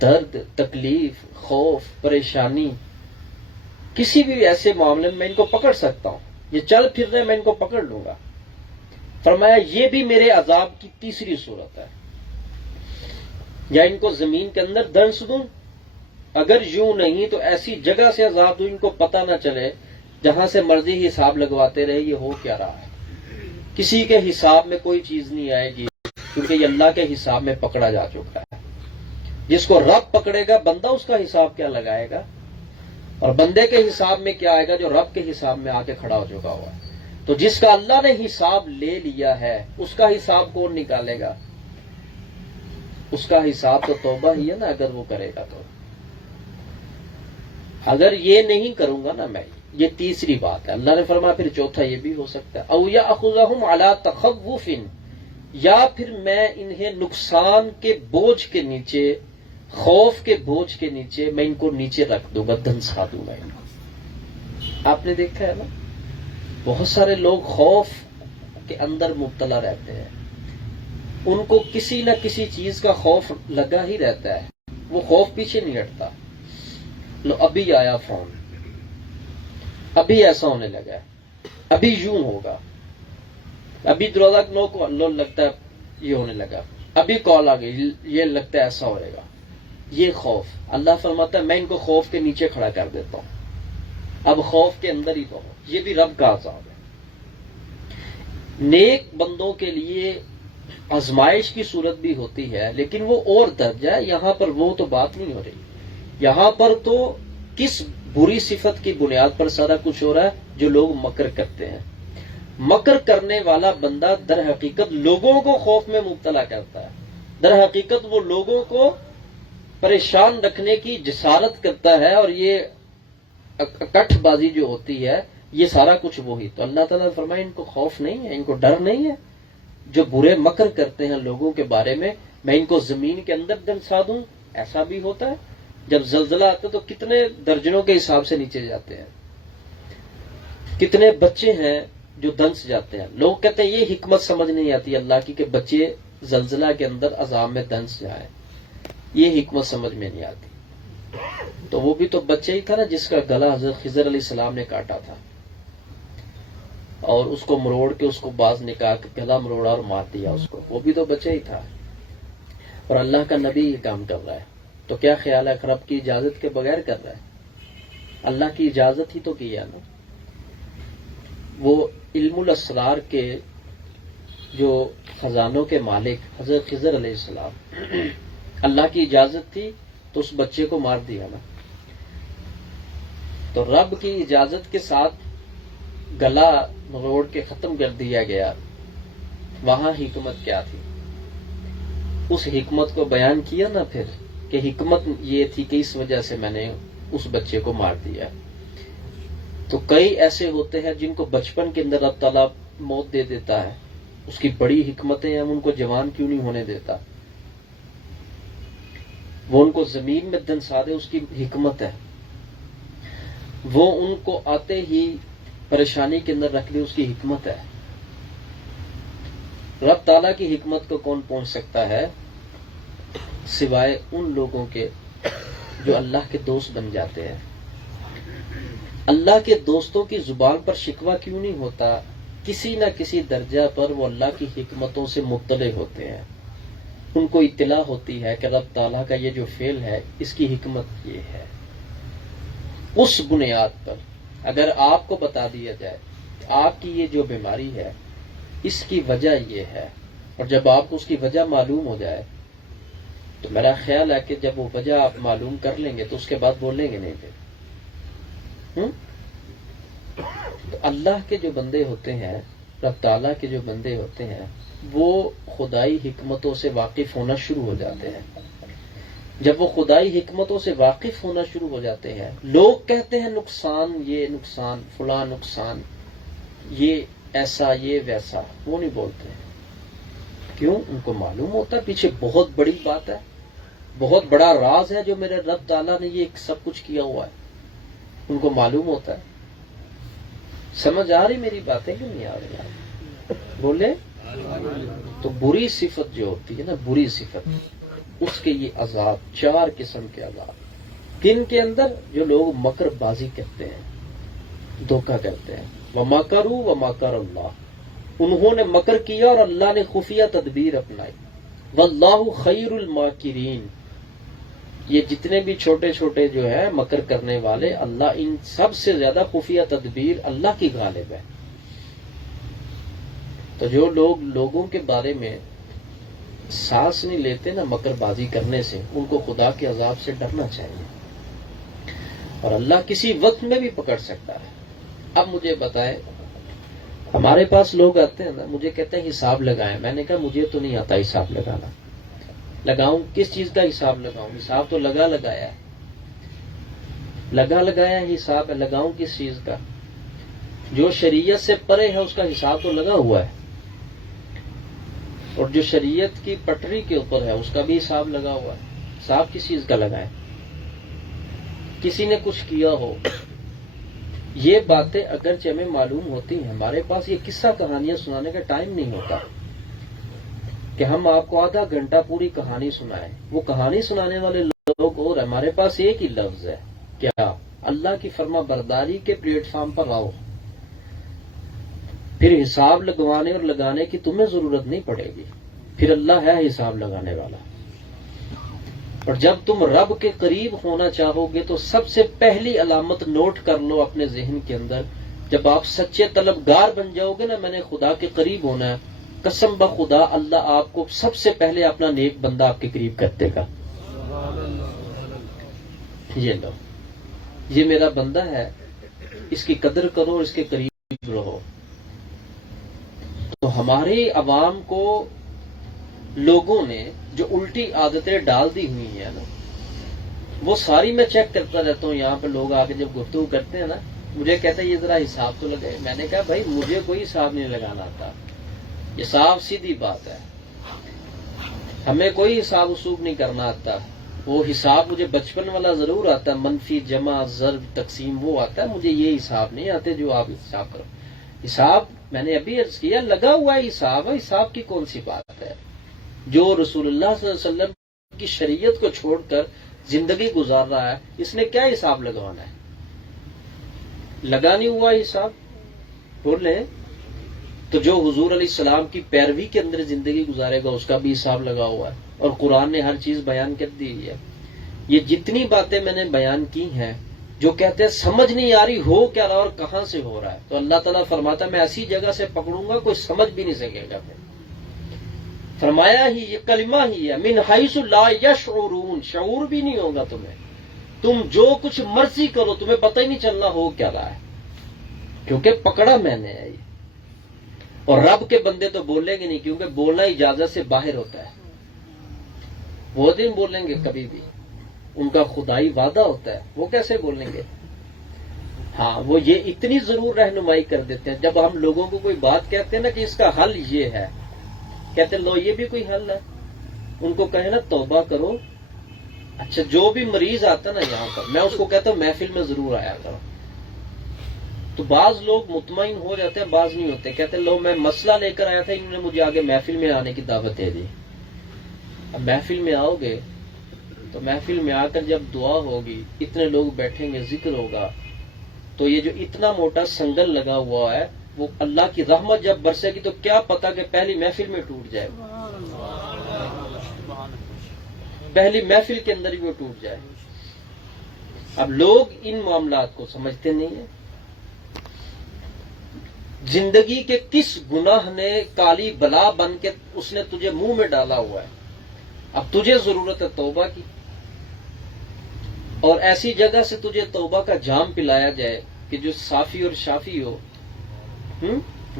درد، تکلیف، خوف، پریشانی، کسی بھی ایسے معاملے میں ان کو پکڑ سکتا ہوں. یہ چل پھر رہے میں ان کو پکڑ لوں گا. فرمایا یہ بھی میرے عذاب کی تیسری صورت ہے. یا ان کو زمین کے اندر دنس دوں، اگر یوں نہیں تو ایسی جگہ سے عذاب دوں ان کو پتہ نہ چلے، جہاں سے مرضی حساب لگواتے رہے یہ ہو کیا رہا ہے. کسی کے حساب میں کوئی چیز نہیں آئے گی، کیونکہ یہ اللہ کے حساب میں پکڑا جا چکا ہے. جس کو رب پکڑے گا بندہ اس کا حساب کیا لگائے گا، اور بندے کے حساب میں کیا آئے گا جو رب کے حساب میں آ کے کھڑا ہو چکا ہوا ہے. تو جس کا اللہ نے حساب لے لیا ہے اس کا حساب کون نکالے گا؟ اس کا حساب تو توبہ ہی ہے نا، اگر وہ کرے گا تو. اگر یہ نہیں کروں گا نا میں، یہ تیسری بات ہے. اللہ نے فرمایا پھر چوتھا یہ بھی ہو سکتا ہے، او یاخذہم علی تخوف، یا پھر میں انہیں نقصان کے بوجھ کے نیچے، خوف کے بوجھ کے نیچے میں ان کو نیچے رکھ دوں گا، دھنسا دوں گا ان کو. آپ نے دیکھا ہے نا بہت سارے لوگ خوف کے اندر مبتلا رہتے ہیں، ان کو کسی نہ کسی چیز کا خوف لگا ہی رہتا ہے، وہ خوف پیچھے نہیں ہٹتا. لو ابھی آیا فون، ابھی ایسا ہونے لگا ہے، ابھی یوں ہوگا، ابھی دروازہ نوک لگتا ہے یہ ہونے لگا، ابھی کال آ گئی یہ لگتا ہے ایسا ہوئے گا. یہ خوف، اللہ فرماتا ہے میں ان کو خوف کے نیچے کھڑا کر دیتا ہوں. اب خوف کے اندر ہی تو ہو، یہ بھی رب کا عذاب ہے. نیک بندوں کے لیے آزمائش کی صورت بھی ہوتی ہے، لیکن وہ اور درجہ ہے. یہاں پر وہ تو بات نہیں ہو رہی. یہاں پر تو کس بری صفت کی بنیاد پر سارا کچھ ہو رہا ہے؟ جو لوگ مکر کرتے ہیں. مکر کرنے والا بندہ در حقیقت لوگوں کو خوف میں مبتلا کرتا ہے، در حقیقت وہ لوگوں کو پریشان رکھنے کی جسارت کرتا ہے، اور یہ کٹھ بازی جو ہوتی ہے یہ سارا کچھ وہی. تو اللہ تعالیٰ نے فرمایا ان کو خوف نہیں ہے، ان کو ڈر نہیں ہے. جو برے مکر کرتے ہیں لوگوں کے بارے میں ان کو زمین کے اندر دنسا دوں. ایسا بھی ہوتا ہے جب زلزلہ آتا ہے تو کتنے درجنوں کے حساب سے نیچے جاتے ہیں، کتنے بچے ہیں جو دنس جاتے ہیں. لوگ کہتے ہیں یہ حکمت سمجھ نہیں آتی اللہ کی کہ بچے زلزلہ کے اندر عذاب میں دنس جائیں، یہ حکمت سمجھ میں نہیں آتی. تو وہ بھی تو بچہ ہی تھا نا جس کا گلا حضرت خضر علیہ السلام نے کاٹا تھا، اور اس کو مروڑ کے اس کو باز نکال کے گلا مروڑا اور مار دیا اس کو. وہ بھی تو بچہ ہی تھا، اور اللہ کا نبی یہ کام کر رہا ہے. تو کیا خیال ہے رب کی اجازت کے بغیر کر رہا ہے؟ اللہ کی اجازت ہی تو کیا نا. وہ علم الاسرار کے جو خزانوں کے مالک حضرت خضر علیہ السلام، اللہ کی اجازت تھی تو اس بچے کو مار دیا نا. تو رب کی اجازت کے ساتھ گلا مروڑ کے ختم کر دیا گیا. وہاں حکمت کیا تھی؟ اس حکمت کو بیان کیا نا پھر کہ حکمت یہ تھی کہ اس وجہ سے میں نے اس بچے کو مار دیا. تو کئی ایسے ہوتے ہیں جن کو بچپن کے اندر رب تعالیٰ موت دے دیتا ہے، اس کی بڑی حکمتیں ہیں. ان کو جوان کیوں نہیں ہونے دیتا؟ وہ ان کو زمین میں دنسا دے، اس کی حکمت ہے. وہ ان کو آتے ہی پریشانی کے اندر رکھ لے، اس کی حکمت ہے. رب تعالیٰ کی حکمت کو کون پہنچ سکتا ہے سوائے ان لوگوں کے جو اللہ کے دوست بن جاتے ہیں. اللہ کے دوستوں کی زبان پر شکوہ کیوں نہیں ہوتا؟ کسی نہ کسی درجہ پر وہ اللہ کی حکمتوں سے مطلع ہوتے ہیں، ان کو اطلاع ہوتی ہے کہ رب تعالیٰ کا یہ جو فعل ہے اس کی حکمت یہ ہے. اس بنیاد پر اگر آپ کو بتا دیا جائے آپ کی یہ جو بیماری ہے اس کی وجہ یہ ہے، اور جب آپ کو اس کی وجہ معلوم ہو جائے تو میرا خیال ہے کہ جب وہ وجہ آپ معلوم کر لیں گے تو اس کے بعد بولیں گے نہیں پھر۔ تو اللہ کے جو بندے ہوتے ہیں، رب تعالیٰ کے جو بندے ہوتے ہیں، وہ خدائی حکمتوں سے واقف ہونا شروع ہو جاتے ہیں۔ جب وہ خدائی حکمتوں سے واقف ہونا شروع ہو جاتے ہیں، لوگ کہتے ہیں نقصان، یہ نقصان، فلاں نقصان، یہ ایسا، یہ ویسا، وہ نہیں بولتے ہیں۔ کیوں؟ ان کو معلوم ہوتا ہے پیچھے بہت بڑی بات ہے، بہت بڑا راز ہے جو میرے رب تعالیٰ نے یہ سب کچھ کیا ہوا ہے، ان کو معلوم ہوتا ہے۔ سمجھ آ رہی میری باتیں کہ نہیں آ رہی آپ بولے؟ تو بری صفت جو ہوتی ہے نا، بری صفت، اس کے یہ عذاب، 4 قسم کے عذاب، کن کے اندر؟ جو لوگ مکر بازی کرتے ہیں، دھوکہ کرتے ہیں۔ وَمَكَرُوا وَمَكَرَ اللَّهُ، انہوں نے مکر کیا اور اللہ نے خفیہ تدبیر اپنائی۔ وَاللَّهُ خَيْرُ الْمَاكِرِينَ، یہ جتنے بھی چھوٹے چھوٹے جو ہے مکر کرنے والے، اللہ ان سب سے زیادہ خفیہ تدبیر اللہ کی غالب ہے۔ تو جو لوگ لوگوں کے بارے میں سانس نہیں لیتے نا مکر بازی کرنے سے، ان کو خدا کے عذاب سے ڈرنا چاہیے، اور اللہ کسی وقت میں بھی پکڑ سکتا ہے۔ اب مجھے بتائیں، ہمارے پاس لوگ آتے ہیں نا، مجھے کہتے ہیں حساب لگائیں، میں نے کہا مجھے تو نہیں آتا حساب لگانا۔ لگاؤں کس چیز کا حساب لگاؤں؟ حساب تو لگایا ہے، لگایا حساب ہے، لگاؤں کس چیز کا؟ جو شریعت سے پرے ہے اس کا حساب تو لگا ہوا ہے، اور جو شریعت کی پٹری کے اوپر ہے اس کا بھی حساب لگا ہوا ہے۔ حساب کس چیز کا لگائیں؟ کسی نے کچھ کیا ہو، یہ باتیں اگرچہ ہمیں معلوم ہوتی ہیں، ہمارے پاس یہ قصہ کہانیاں سنانے کا ٹائم نہیں ہوتا کہ ہم آپ کو آدھا گھنٹہ پوری کہانی سنائیں۔ وہ کہانی سنانے والے لوگ اور ہمارے پاس ایک ہی لفظ ہے، کیا؟ اللہ کی فرما برداری کے پلیٹ فارم پر آؤ، پھر حساب لگوانے اور لگانے کی تمہیں ضرورت نہیں پڑے گی، پھر اللہ ہے حساب لگانے والا۔ اور جب تم رب کے قریب ہونا چاہو گے تو سب سے پہلی علامت نوٹ کر لو اپنے ذہن کے اندر، جب آپ سچے طلبگار بن جاؤ گے نا، میں نے خدا کے قریب ہونا ہے، قسم بخدا اللہ آپ کو سب سے پہلے اپنا نیک بندہ آپ کے قریب کر دے گا۔ یہ لو، یہ میرا بندہ ہے، اس کی قدر کرو اور اس کے قریب رہو۔ تو ہماری عوام کو لوگوں نے جو الٹی عادتیں ڈال دی ہوئی ہیں نا، وہ ساری میں چیک کرتا رہتا ہوں۔ یہاں پہ لوگ آ کے جب گفتگو کرتے ہیں نا، مجھے کہتے ہیں یہ ذرا حساب تو لگائے۔ میں نے کہا بھائی مجھے کوئی حساب نہیں لگانا آتا، یہ صاف سیدھی بات ہے، ہمیں کوئی حساب وصوب نہیں کرنا آتا۔ وہ حساب مجھے بچپن والا ضرور آتا ہے، منفی، جمع، ضرب، تقسیم، وہ آتا ہے، مجھے یہ حساب نہیں آتے جو آپ حساب کرو۔ حساب میں نے ابھی عرض کیا لگا ہوا ہے، حساب ہے، حساب کی کون سی بات ہے؟ جو رسول اللہ صلی اللہ علیہ وسلم کی شریعت کو چھوڑ کر زندگی گزار رہا ہے، اس نے کیا حساب لگوانا ہے؟ لگا نہیں ہوا حساب، بول لیں۔ تو جو حضور علیہ السلام کی پیروی کے اندر زندگی گزارے گا اس کا بھی حساب لگا ہوا ہے، اور قرآن نے ہر چیز بیان کر دی ہے۔ یہ جتنی باتیں میں نے بیان کی ہیں، جو کہتے ہیں سمجھ نہیں آ رہی ہو کیا رہا اور کہاں سے ہو رہا ہے، تو اللہ تعالیٰ فرماتا ہے میں ایسی جگہ سے پکڑوں گا کوئی سمجھ بھی نہیں سکے گا۔ پھر فرمایا ہی یہ کلمہ ہی ہے، من حیث لا یشعرون، شعور بھی نہیں ہوگا تمہیں، تم جو کچھ مرضی کرو تمہیں پتہ ہی نہیں چلنا ہو کیا رہا ہے، کیونکہ پکڑا میں نے ہے۔ اور رب کے بندے تو بولیں گے نہیں، کیونکہ بولنا اجازت سے باہر ہوتا ہے، وہ نہیں بولیں گے کبھی بھی، ان کا خدائی وعدہ ہوتا ہے، وہ کیسے بولیں گے؟ ہاں، وہ یہ اتنی ضرور رہنمائی کر دیتے ہیں، جب ہم لوگوں کو کوئی بات کہتے ہیں نا کہ اس کا حل یہ ہے، کہتے ہیں لو یہ بھی کوئی حل ہے، ان کو کہیں نا توبہ کرو۔ اچھا، جو بھی مریض آتا نا یہاں پر، میں اس کو کہتا ہوں محفل میں ضرور آیا کرو، تو بعض لوگ مطمئن ہو جاتے ہیں، بعض نہیں ہوتے، کہتے ہیں لو میں مسئلہ لے کر آیا تھا، انہوں نے مجھے آگے محفل میں آنے کی دعوت دے دی۔ اب محفل میں آؤ گے تو محفل میں آ کر جب دعا ہوگی، اتنے لوگ بیٹھیں گے، ذکر ہوگا، تو یہ جو اتنا موٹا سنگل لگا ہوا ہے، وہ اللہ کی رحمت جب برسے گی تو کیا پتا کہ پہلی محفل میں ٹوٹ جائے، پہلی محفل کے اندر ہی وہ ٹوٹ جائے۔ اب لوگ ان معاملات کو سمجھتے نہیں ہیں، زندگی کے کس گناہ نے کالی بلا بن کے اس نے تجھے منہ میں ڈالا ہوا ہے. اب تجھے ضرورت ہے توبہ کی، اور ایسی جگہ سے تجھے توبہ کا جام پلایا جائے کہ جو صافی اور شافی ہو،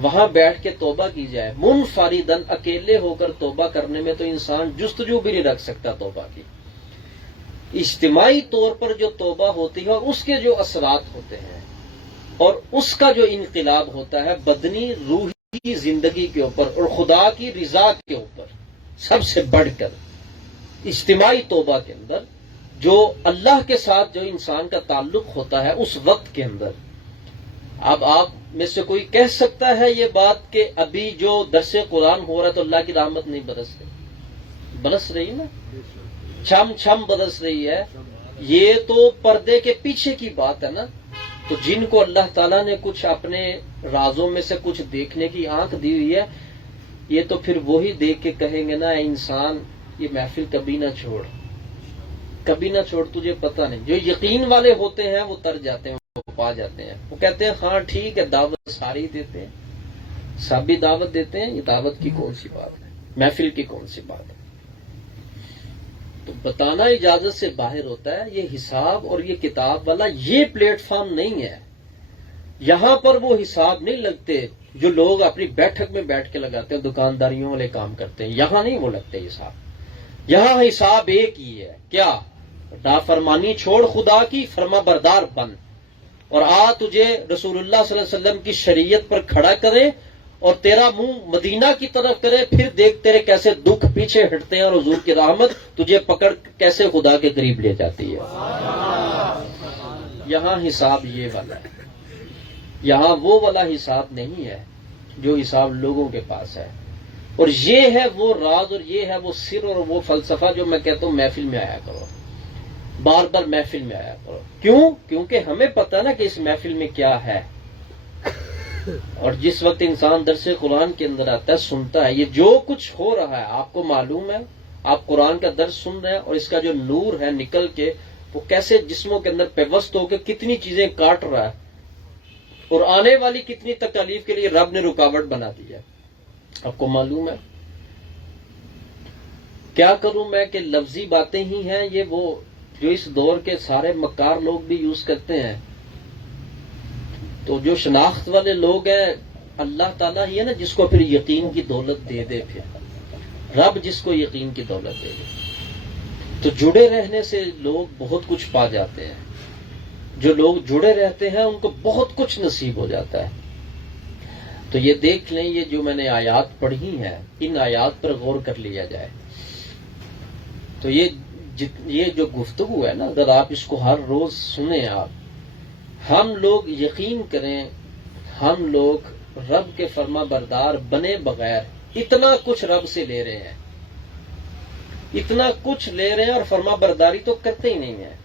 وہاں بیٹھ کے توبہ کی جائے. منفردن، اکیلے ہو کر توبہ کرنے میں تو انسان جستجو بھی نہیں رکھ سکتا توبہ کی. اجتماعی طور پر جو توبہ ہوتی ہے اور اس کے جو اثرات ہوتے ہیں اور اس کا جو انقلاب ہوتا ہے بدنی روحی زندگی کے اوپر اور خدا کی رضا کے اوپر، سب سے بڑھ کر اجتماعی توبہ کے اندر جو اللہ کے ساتھ جو انسان کا تعلق ہوتا ہے اس وقت کے اندر. اب آپ میں سے کوئی کہہ سکتا ہے یہ بات کہ ابھی جو درس قرآن ہو رہا ہے تو اللہ کی رحمت نہیں برس رہی؟ برس رہی نا، چھم چھم برس رہی ہے. یہ تو پردے کے پیچھے کی بات ہے نا. تو جن کو اللہ تعالیٰ نے کچھ اپنے رازوں میں سے کچھ دیکھنے کی آنکھ دی ہوئی ہے، یہ تو پھر وہی دیکھ کے کہیں گے نا اے انسان یہ محفل کبھی نہ چھوڑ، کبھی نہ چھوڑ، تجھے پتہ نہیں. جو یقین والے ہوتے ہیں وہ تر جاتے ہیں، وہ پا جاتے ہیں، وہ کہتے ہیں ہاں ٹھیک ہے دعوت ساری دیتے ہیں، سب بھی دعوت دیتے ہیں، یہ دعوت کی کون سی بات ہے، محفل کی کون سی بات ہے. تو بتانا اجازت سے باہر ہوتا ہے. یہ حساب اور یہ کتاب والا یہ پلیٹ فارم نہیں ہے. یہاں پر وہ حساب نہیں لگتے جو لوگ اپنی بیٹھک میں بیٹھ کے لگاتے ہیں، دکانداریوں والے کام کرتے ہیں. یہاں نہیں وہ لگتے حساب. یہاں حساب ایک ہی ہے، کیا؟ نافرمانی چھوڑ خدا کی، فرما بردار بن، اور تجھے رسول اللہ صلی اللہ علیہ وسلم کی شریعت پر کھڑا کرے اور تیرا منہ مدینہ کی طرف کرے. پھر دیکھ تیرے کیسے دکھ پیچھے ہٹتے ہیں اور حضور کی رحمت تجھے پکڑ کیسے خدا کے قریب لے جاتی ہے. یہاں حساب یہ والا ہے. یہاں وہ والا حساب نہیں ہے جو حساب لوگوں کے پاس ہے. اور یہ ہے وہ راز اور یہ ہے وہ سر اور وہ فلسفہ جو میں کہتا ہوں محفل میں آیا کرو، بار بار محفل میں آیا کرو. کیوں؟ کیونکہ ہمیں پتہ نا کہ اس محفل میں کیا ہے. اور جس وقت انسان درس قرآن کے اندر آتا ہے، سنتا ہے، یہ جو کچھ ہو رہا ہے آپ کو معلوم ہے. آپ قرآن کا درس سن رہے ہیں اور اس کا جو نور ہے نکل کے وہ کیسے جسموں کے اندر پیوست ہو کے کتنی چیزیں کاٹ رہا ہے اور آنے والی کتنی تکالیف کے لیے رب نے رکاوٹ بنا دی ہے. آپ کو معلوم ہے. کیا کروں میں کہ لفظی باتیں ہی ہیں یہ وہ جو اس دور کے سارے مکار لوگ بھی یوز کرتے ہیں. تو جو شناخت والے لوگ ہیں اللہ تعالیٰ ہی ہے نا جس کو پھر یقین کی دولت دے دے. پھر رب جس کو یقین کی دولت دے دے تو جڑے رہنے سے لوگ بہت کچھ پا جاتے ہیں. جو لوگ جڑے رہتے ہیں ان کو بہت کچھ نصیب ہو جاتا ہے. تو یہ دیکھ لیں، یہ جو میں نے آیات پڑھی ہیں ان آیات پر غور کر لیا جائے تو یہ جو گفتگو ہے نا اگر آپ اس کو ہر روز سنیں، ہم لوگ یقین کریں ہم لوگ رب کے فرما بردار بنے بغیر اتنا کچھ رب سے لے رہے ہیں، اتنا کچھ لے رہے ہیں اور فرما برداری تو کرتے ہی نہیں ہیں.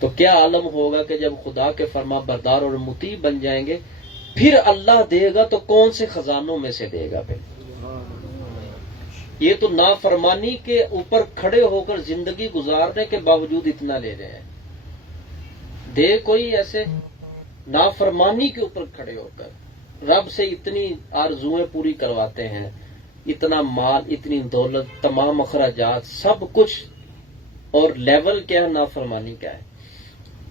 تو کیا عالم ہوگا کہ جب خدا کے فرما بردار اور مطیع بن جائیں گے پھر اللہ دے گا تو کون سے خزانوں میں سے دے گا. پھر یہ تو نافرمانی کے اوپر کھڑے ہو کر زندگی گزارنے کے باوجود اتنا لے رہے ہیں. دے کوئی ایسے نافرمانی کے اوپر کھڑے ہو کر رب سے اتنی آرزویں پوری کرواتے ہیں، اتنا مال، اتنی دولت، تمام اخراجات، سب کچھ، اور لیول کیا ہے نافرمانی کا ہے.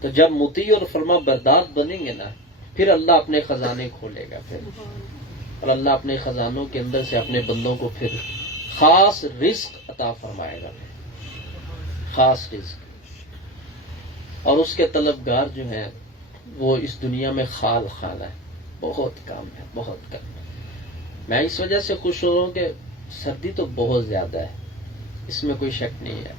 تو جب مطیع اور فرما بردار بنیں گے نا پھر اللہ اپنے خزانے کھولے گا پھر، اور اللہ اپنے خزانوں کے اندر سے اپنے بندوں کو پھر خاص رزق عطا فرمائے گا. خاص رزق. اور اس کے طلبگار جو ہیں وہ اس دنیا میں خال خال ہے، بہت کم ہے، بہت کم. میں اس وجہ سے خوش ہو رہا ہوں کہ سردی تو بہت زیادہ ہے، اس میں کوئی شک نہیں ہے.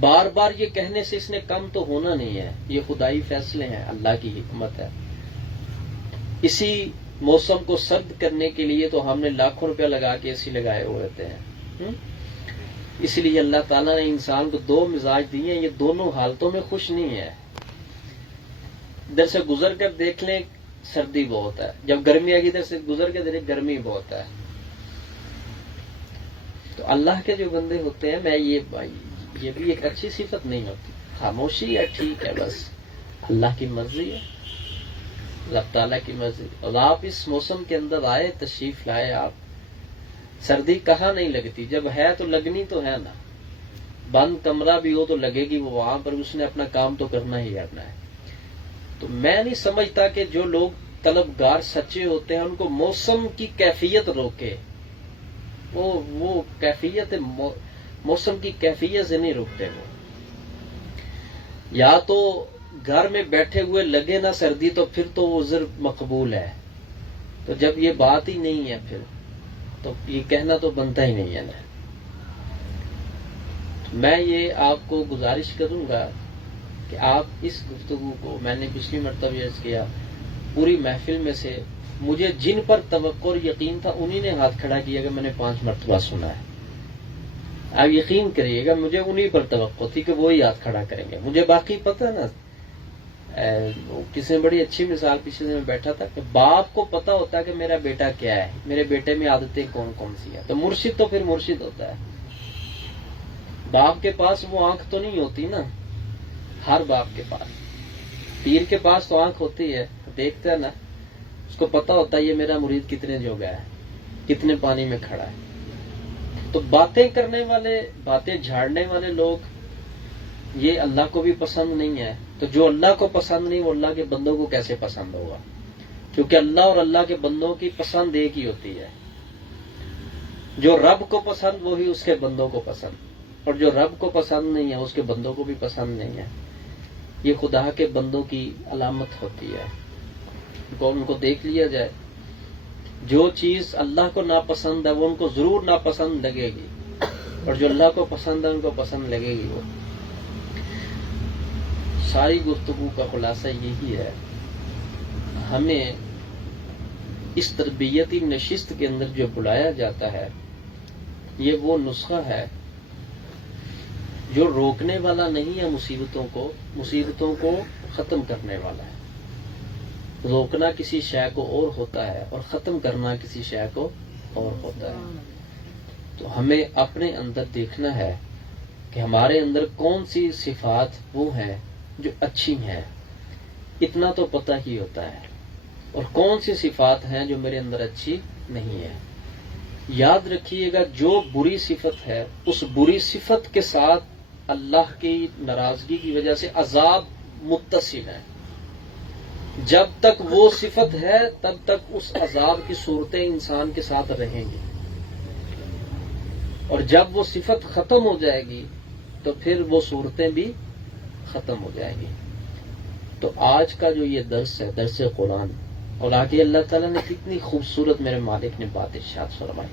بار بار یہ کہنے سے اس نے کم تو ہونا نہیں ہے. یہ خدائی فیصلے ہیں، اللہ کی حکمت ہے. اسی موسم کو سرد کرنے کے لیے تو ہم نے لاکھوں روپیہ لگا کے اسی لگائے ہوئے ہوتے ہیں. اس لیے اللہ تعالیٰ نے انسان کو دو مزاج دیے ہیں، یہ دونوں حالتوں میں خوش نہیں ہے. ادھر سے گزر کر دیکھ لیں سردی بہت ہے، جب گرمی آئے گی ادھر سے گزر کے دیکھ گرمی بہت ہے. تو اللہ کے جو بندے ہوتے ہیں، میں یہ بھی ایک اچھی صفت نہیں ہوتی. خاموشی ہے ٹھیک ہے، بس اللہ کی مرضی ہے. اللہ تعالیٰ کی مرضی. اور آپ اس موسم کے اندر آئے، تشریف لائے. آپ سردی کہاں نہیں لگتی؟ جب ہے تو لگنی تو ہے نا. بند کمرہ بھی ہو تو لگے گی وہ وہاں پر، اس نے اپنا کام تو کرنا ہی کرنا ہے. تو میں نہیں سمجھتا کہ جو لوگ طلبگار سچے ہوتے ہیں ان کو موسم کی کیفیت روکے. وہ کیفیت موسم کی کیفیت سے نہیں روکتے. وہ یا تو گھر میں بیٹھے ہوئے لگے نا سردی تو پھر تو وہ عذر مقبول ہے. تو جب یہ بات ہی نہیں ہے پھر تو یہ کہنا تو بنتا ہی نہیں ہے نا. میں یہ آپ کو گزارش کروں گا کہ آپ اس گفتگو کو، میں نے پچھلی مرتبہ عرض کیا، پوری محفل میں سے مجھے جن پر توقع اور یقین تھا انہی نے ہاتھ کھڑا کیا کہ میں نے 5 مرتبہ سنا ہے. آپ یقین کریے گا مجھے انہی پر توقع تھی کہ وہی ہاتھ کھڑا کریں گے. مجھے باقی پتہ نا، کسی نے بڑی اچھی مثال پیچھے سے میں بیٹھا تھا کہ باپ کو پتا ہوتا ہے کہ میرا بیٹا کیا ہے، میرے بیٹے میں عادتیں کون کون سی ہیں. تو مرشد تو پھر مرشد ہوتا ہے. باپ کے پاس وہ آنکھ تو نہیں ہوتی نا، ہر باپ کے پاس. پیر کے پاس تو آنکھ ہوتی ہے، دیکھتا ہے نا، اس کو پتا ہوتا ہے یہ میرا مرید کتنے جوگا ہے، کتنے پانی میں کھڑا ہے. تو باتیں کرنے والے، باتیں جھاڑنے والے لوگ یہ اللہ کو بھی پسند نہیں ہے. تو جو اللہ کو پسند نہیں وہ اللہ کے بندوں کو کیسے پسند ہوگا؟ کیونکہ اللہ اور اللہ کے بندوں کی پسند ایک ہی ہوتی ہے. جو رب کو پسند وہی اس کے بندوں کو پسند، اور جو رب کو پسند نہیں ہے اس کے بندوں کو بھی پسند نہیں ہے. یہ خدا کے بندوں کی علامت ہوتی ہے. ان کو دیکھ لیا جائے، جو چیز اللہ کو ناپسند ہے وہ ان کو ضرور ناپسند لگے گی، اور جو اللہ کو پسند ہے ان کو پسند لگے گی. وہ ساری گفتگو کا خلاصہ یہی ہے، ہمیں اس تربیتی نشست کے اندر جو بلایا جاتا ہے یہ وہ نسخہ ہے جو روکنے والا نہیں ہے مصیبتوں کو ختم کرنے والا ہے. روکنا کسی شے کو اور ہوتا ہے اور ختم کرنا کسی شے کو اور ہوتا ہے. تو ہمیں اپنے اندر دیکھنا ہے کہ ہمارے اندر کون سی صفات وہ ہیں جو اچھی ہیں، اتنا تو پتہ ہی ہوتا ہے، اور کون سی صفات ہیں جو میرے اندر اچھی نہیں ہے. یاد رکھیے گا جو بری صفت ہے اس بری صفت کے ساتھ اللہ کی ناراضگی کی وجہ سے عذاب متصل ہے. جب تک وہ صفت ہے تب تک اس عذاب کی صورتیں انسان کے ساتھ رہیں گی، اور جب وہ صفت ختم ہو جائے گی تو پھر وہ صورتیں بھی ختم ہو جائیں گی. تو آج کا جو یہ درس ہے، درس قرآن، اور آگے اللہ تعالیٰ نے کتنی خوبصورت میرے مالک نے بات ارشاد فرمائی.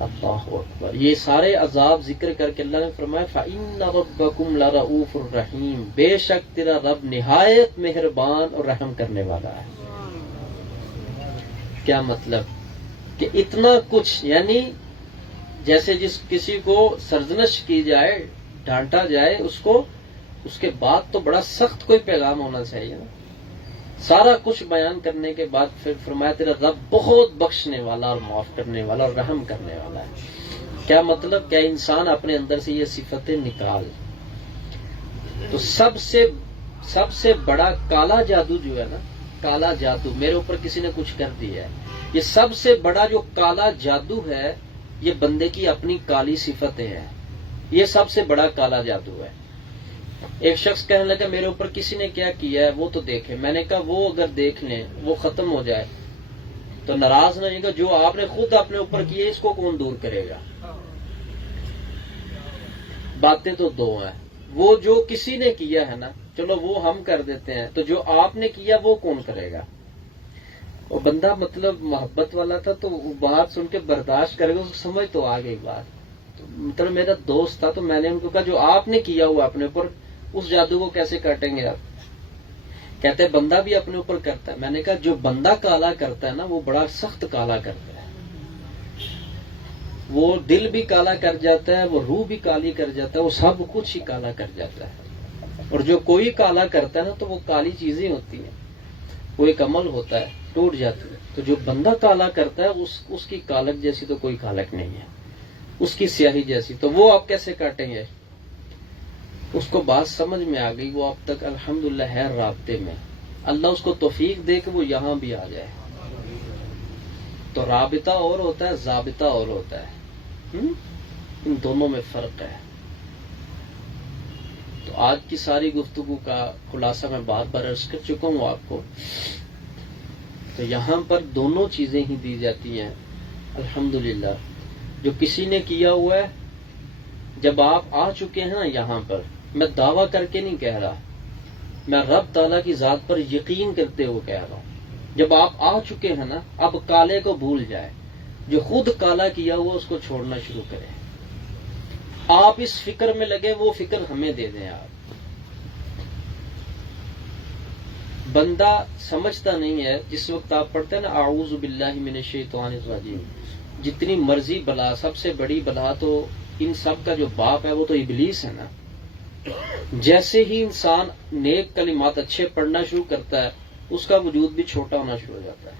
اللہ اکبر. یہ سارے عذاب ذکر کر کے اللہ نے فرمایا فَإِنَّ رَبَّكُمْ لَرَؤُوفٌ الرَّحِيمٌ، بے شک تیرا رب نہایت مہربان اور رحم کرنے والا ہے. کیا مطلب کہ اتنا کچھ، یعنی جیسے کسی کو سرزنش کی جائے، ڈانٹا جائے، اس کے بعد تو بڑا سخت کوئی پیغام ہونا چاہیے نا. سارا کچھ بیان کرنے کے بعد پھر فرمایا تیرا رب بہت بخشنے والا اور معاف کرنے والا اور رحم کرنے والا ہے. کیا مطلب؟ کیا انسان اپنے اندر سے یہ صفتیں نکال. تو سب سے بڑا کالا جادو جو ہے نا، کالا جادو، میرے اوپر کسی نے کچھ کر دیا ہے، یہ سب سے بڑا جو کالا جادو ہے یہ بندے کی اپنی کالی صفتیں ہیں. یہ سب سے بڑا کالا جادو ہے. ایک شخص کہنے لگا میرے اوپر کسی نے کیا کیا ہے وہ تو دیکھیں. میں نے کہا وہ اگر دیکھ لیں، وہ ختم ہو جائے تو ناراض نہ ہوئے گا. جو آپ نے خود اپنے اوپر کیے اس کو کون دور کرے گا؟ باتیں تو دو ہیں. وہ جو کسی نے کیا ہے نا، چلو وہ ہم کر دیتے ہیں، تو جو آپ نے کیا وہ کون کرے گا؟ وہ بندہ مطلب محبت والا تھا تو بات سن کے برداشت کرے گا، اس کو سمجھ تو آ گئی بات. مطلب میرا دوست تھا تو میں نے ان کو کہا جو آپ نے کیا ہوا اپنے اوپر اس جادو کو کیسے کاٹیں گے آپ؟ کہتے بندہ بھی اپنے اوپر کرتا ہے. میں نے کہا جو بندہ کالا کرتا ہے نا وہ بڑا سخت کالا کرتا ہے. وہ دل بھی کالا کر جاتا ہے، وہ روح بھی کالی کر جاتا ہے، وہ سب کچھ ہی کالا کر جاتا ہے. اور جو کوئی کالا کرتا ہے نا تو وہ کالی چیزیں ہوتی ہیں، وہ ایک عمل ہوتا ہے، ٹوٹ جاتی ہے. تو جو بندہ کالا کرتا ہے اس کی کالک جیسی تو کوئی کالک نہیں ہے، اس کی سیاہی جیسی. تو وہ آپ کیسے کاٹیں گے؟ اس کو بات سمجھ میں آ گئی، وہ اب تک الحمدللہ ہے رابطے میں. اللہ اس کو توفیق دے کہ وہ یہاں بھی آ جائے. تو رابطہ اور ہوتا ہے، ضابطہ اور ہوتا ہے. ان دونوں میں فرق ہے. تو آج کی ساری گفتگو کا خلاصہ میں بار بار عرض کر چکا ہوں آپ کو. تو یہاں پر دونوں چیزیں ہی دی جاتی ہیں الحمدللہ. جو کسی نے کیا ہوا ہے، جب آپ آ چکے ہیں نا یہاں پر، میں دعویٰ کر کے نہیں کہہ رہا، میں رب تعالیٰ کی ذات پر یقین کرتے ہوئے کہہ رہا ہوں. جب آپ آ چکے ہیں نا، اب کالے کو بھول جائے. جو خود کالا کیا ہوا اس کو چھوڑنا شروع کریں. آپ اس فکر میں لگے، وہ فکر ہمیں دے دیں. آپ بندہ سمجھتا نہیں ہے. جس وقت آپ پڑھتے ہیں نا اعوذ باللہ من الشیطان الرجیم، جتنی مرضی بلا، سب سے بڑی بلا تو ان سب کا جو باپ ہے وہ تو ابلیس ہے نا. جیسے ہی انسان نیک کلمات اچھے پڑھنا شروع کرتا ہے، اس کا وجود بھی چھوٹا ہونا شروع ہو جاتا ہے،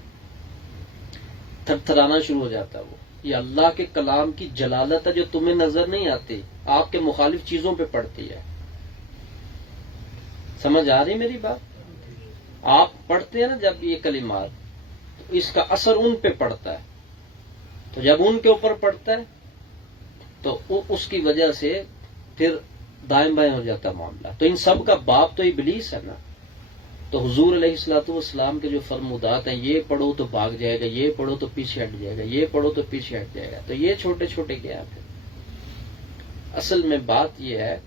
تھر تھرانا شروع ہو جاتا ہے. وہ یہ اللہ کے کلام کی جلالت ہے جو تمہیں نظر نہیں آتی، آپ کے مخالف چیزوں پہ پڑتی ہے. سمجھ آ رہی میری بات؟ آپ پڑھتے ہیں نا جب یہ کلمات، تو اس کا اثر ان پہ پڑتا ہے. تو جب ان کے اوپر پڑتا ہے تو اس کی وجہ سے پھر دائیں بائیں ہو جاتا ہے معاملہ. تو ان سب کا باپ تو ابلیس ہے نا. تو حضور علیہ الصلوۃ والسلام کے جو فرمودات ہیں، یہ پڑھو تو بھاگ جائے گا، یہ پڑھو تو پیچھے ہٹ جائے گا، یہ پڑھو تو پیچھے ہٹ جائے گا. تو یہ چھوٹے چھوٹے کیا ہے. اصل میں بات یہ ہے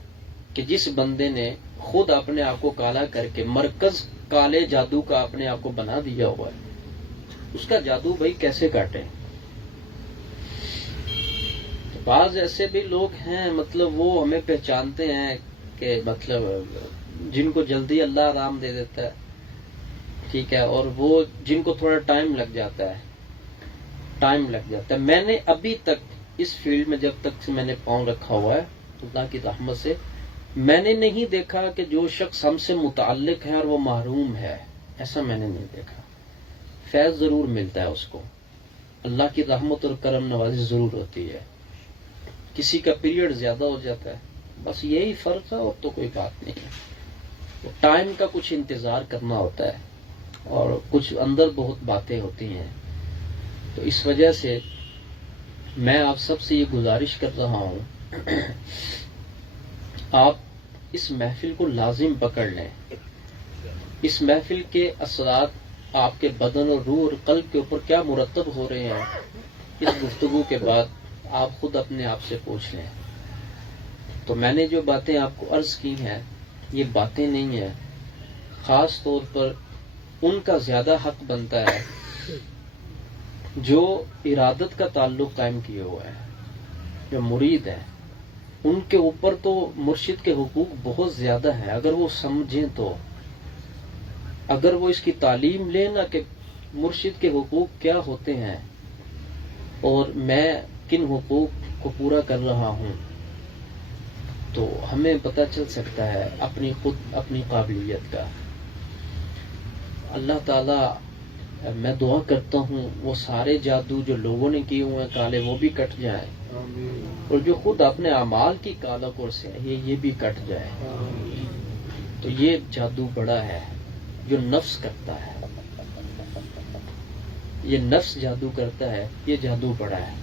کہ جس بندے نے خود اپنے آپ کو کالا کر کے مرکز کالے جادو کا اپنے آپ کو بنا دیا ہوا ہے، اس کا جادو بھائی کیسے کاٹے. بعض ایسے بھی لوگ ہیں، مطلب وہ ہمیں پہچانتے ہیں کہ مطلب جن کو جلدی اللہ آرام دے دیتا ہے، ٹھیک ہے، اور وہ جن کو تھوڑا ٹائم لگ جاتا ہے. میں نے ابھی تک اس فیلڈ میں جب تک سے میں نے پاؤں رکھا ہوا ہے اللہ کی رحمت سے، میں نے نہیں دیکھا کہ جو شخص ہم سے متعلق ہے اور وہ محروم ہے. ایسا میں نے نہیں دیکھا. فیض ضرور ملتا ہے اس کو، اللہ کی رحمت اور کرم نوازی ضرور ہوتی ہے. کسی کا پیریڈ زیادہ ہو جاتا ہے، بس یہی فرق ہے، اور تو کوئی بات نہیں ہے. ٹائم کا کچھ انتظار کرنا ہوتا ہے، اور کچھ اندر بہت باتیں ہوتی ہیں. تو اس وجہ سے میں آپ سب سے یہ گزارش کر رہا ہوں، آپ اس محفل کو لازم پکڑ لیں. اس محفل کے اثرات آپ کے بدن اور روح اور قلب کے اوپر کیا مرتب ہو رہے ہیں، اس گفتگو کے بعد آپ خود اپنے آپ سے پوچھ لیں. تو میں نے جو باتیں آپ کو عرض کی ہیں، یہ باتیں نہیں ہیں. خاص طور پر ان کا زیادہ حق بنتا ہے جو ارادت کا تعلق قائم کیے ہوا ہے، جو مرید ہیں. ان کے اوپر تو مرشد کے حقوق بہت زیادہ ہیں. اگر وہ سمجھیں تو، اگر وہ اس کی تعلیم لیں نا کہ مرشد کے حقوق کیا ہوتے ہیں اور میں کن حقوق کو پورا کر رہا ہوں، تو ہمیں پتہ چل سکتا ہے اپنی قابلیت کا. اللہ تعالیٰ، میں دعا کرتا ہوں وہ سارے جادو جو لوگوں نے کیے ہوئے ہیں کالے، وہ بھی کٹ جائیں، اور جو خود اپنے اعمال کی کالا کور سے ہے یہ بھی کٹ جائے. تو یہ جادو بڑا ہے جو نفس کرتا ہے، یہ نفس جادو کرتا ہے، یہ جادو بڑا ہے.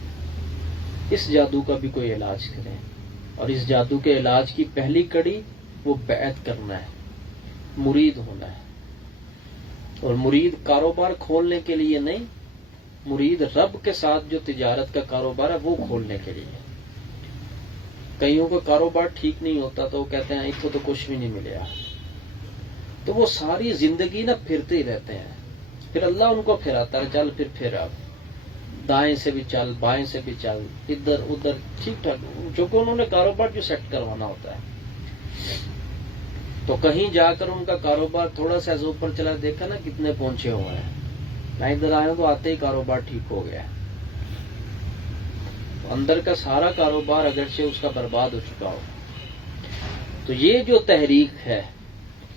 اس جادو کا بھی کوئی علاج کریں، اور اس جادو کے علاج کی پہلی کڑی وہ بیعت کرنا ہے، مرید ہونا ہے. اور مرید کاروبار کھولنے کے لیے نہیں، مرید رب کے ساتھ جو تجارت کا کاروبار ہے وہ کھولنے کے لیے. کئیوں کا کاروبار ٹھیک نہیں ہوتا تو وہ کہتے ہیں ایک تو کچھ بھی نہیں ملیا، تو وہ ساری زندگی نا پھرتے ہی رہتے ہیں. پھر اللہ ان کو پھراتا ہے، چل پھر اب دائیں سے بھی چل، بائیں سے بھی چل، ادھر ادھر ٹھیک ٹھاک، جو کہ انہوں نے کاروبار جو سیٹ کروانا ہوتا ہے. تو کہیں جا کر ان کا کاروبار تھوڑا سا اوپر چلا، دیکھا نا کتنے پہنچے ہوئے ہیں. میں ادھر آیا تو آتے ہی کاروبار ٹھیک ہو گیا. اندر کا سارا کاروبار اگرچہ اس کا برباد ہو چکا ہو. تو یہ جو تحریک ہے،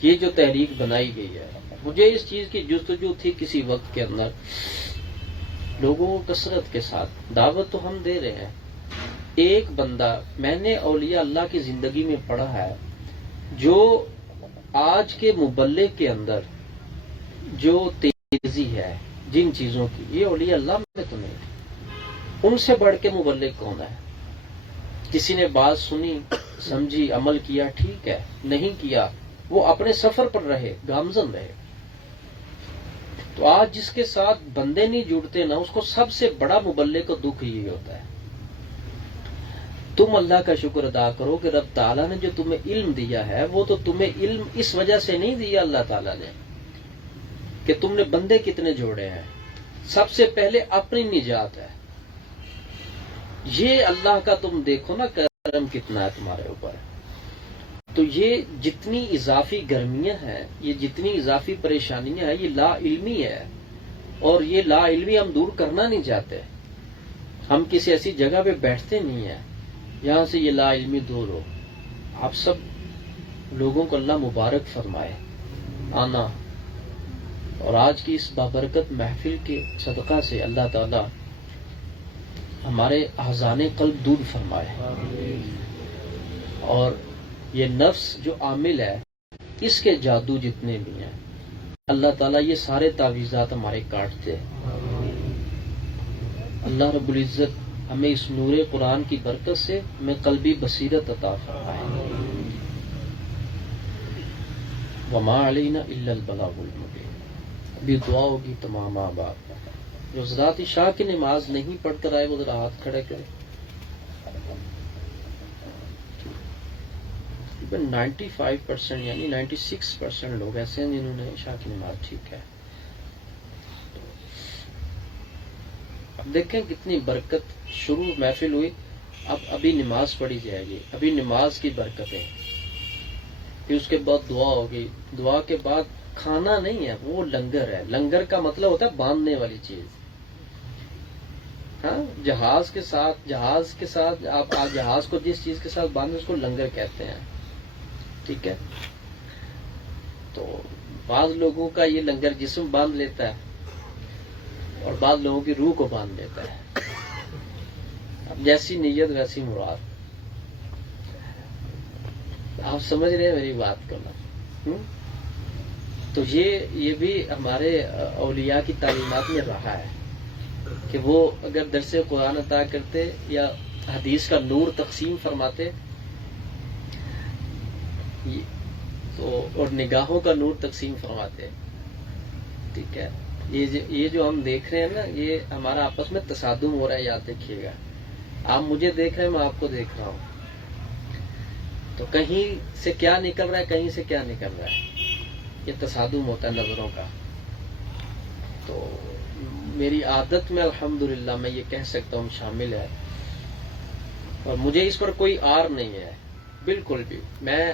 یہ جو تحریک بنائی گئی ہے، مجھے اس چیز کی جستجو تھی کسی وقت کے اندر. لوگوں کو کثرت کے ساتھ دعوت تو ہم دے رہے ہیں. ایک بندہ میں نے اولیاء اللہ کی زندگی میں پڑھا ہے جو آج کے مبلغ کے اندر جو تیزی ہے جن چیزوں کی، یہ اولیاء اللہ میں تو نہیں. ان سے بڑھ کے مبلغ کون ہے؟ کسی نے بات سنی، سمجھی، عمل کیا، ٹھیک ہے، نہیں کیا، وہ اپنے سفر پر رہے، گامزن رہے. تو آج جس کے ساتھ بندے نہیں جڑتے نا، اس کو سب سے بڑا مبلغ کو دکھ یہی ہوتا ہے. تم اللہ کا شکر ادا کرو کہ رب تعالیٰ نے جو تمہیں علم دیا ہے، وہ تو تمہیں علم اس وجہ سے نہیں دیا اللہ تعالیٰ نے کہ تم نے بندے کتنے جوڑے ہیں. سب سے پہلے اپنی نجات ہے. یہ اللہ کا تم دیکھو نا کرم کتنا ہے تمہارے اوپر. تو یہ جتنی اضافی گرمیاں ہیں، یہ جتنی اضافی پریشانیاں ہیں، یہ لا علمی ہے. اور یہ لا علمی ہم دور کرنا نہیں چاہتے. ہم کسی ایسی جگہ پہ بیٹھتے نہیں ہیں یہاں سے یہ لا علمی دور ہو. آپ سب لوگوں کو اللہ مبارک فرمائے آنا، اور آج کی اس بابرکت محفل کے صدقہ سے اللہ تعالی ہمارے احزان قلب دور فرمائے. اور یہ نفس جو عامل ہے، اس کے جادو جتنے بھی ہیں، اللہ تعالیٰ یہ سارے تعویذات ہمارے کاٹتے. اللہ رب العزت ہمیں اس نور قرآن کی برکت سے ہمیں قلبی بصیرت عطا فرمائے. وما علینا الا البلاغ المبین. ابھی دعا ہوگی تمام آباد. جو ذات عشاء کی نماز نہیں پڑھ کر آئے وہ ذرا ہاتھ کھڑے کرے. 95% یعنی 96% لوگ ایسے ہیں جنہوں نے عشاء کی نماز ٹھیک ہے. اب دیکھیں کتنی برکت. شروع محفل ہوئی، اب ابھی نماز پڑھی جائے گی، ابھی نماز کی برکتیں، پھر اس کے بعد دعا ہوگی. دعا کے بعد کھانا نہیں ہے، وہ لنگر ہے. لنگر کا مطلب ہوتا ہے باندھنے والی چیز. ہاں، جہاز کے ساتھ آپ جہاز کو جس چیز کے ساتھ باندھیں اس کو لنگر کہتے ہیں. ٹھیک ہے. تو بعض لوگوں کا یہ لنگر جسم باندھ لیتا ہے اور بعض لوگوں کی روح کو باندھ لیتا ہے. اب جیسی نیت ویسی مراد. آپ سمجھ رہے ہیں میری بات کو نا؟ تو یہ بھی ہمارے اولیاء کی تعلیمات میں رہا ہے کہ وہ اگر درس قرآن عطا کرتے یا حدیث کا نور تقسیم فرماتے تو، اور نگاہوں کا نور تقسیم فرماتے. ٹھیک ہے. یہ جو ہم دیکھ رہے ہیں نا، یہ ہمارا آپس میں تصادم ہو رہا ہے، یاد رکھیے گا. آپ مجھے دیکھ رہے ہیں، میں آپ کو دیکھ رہا ہوں. تو کہیں سے کیا نکل رہا ہے، کہیں سے کیا نکل رہا ہے، یہ تصادم ہوتا ہے نظروں کا. تو میری عادت میں الحمدللہ میں یہ کہہ سکتا ہوں شامل ہے، اور مجھے اس پر کوئی آر نہیں ہے بالکل بھی. میں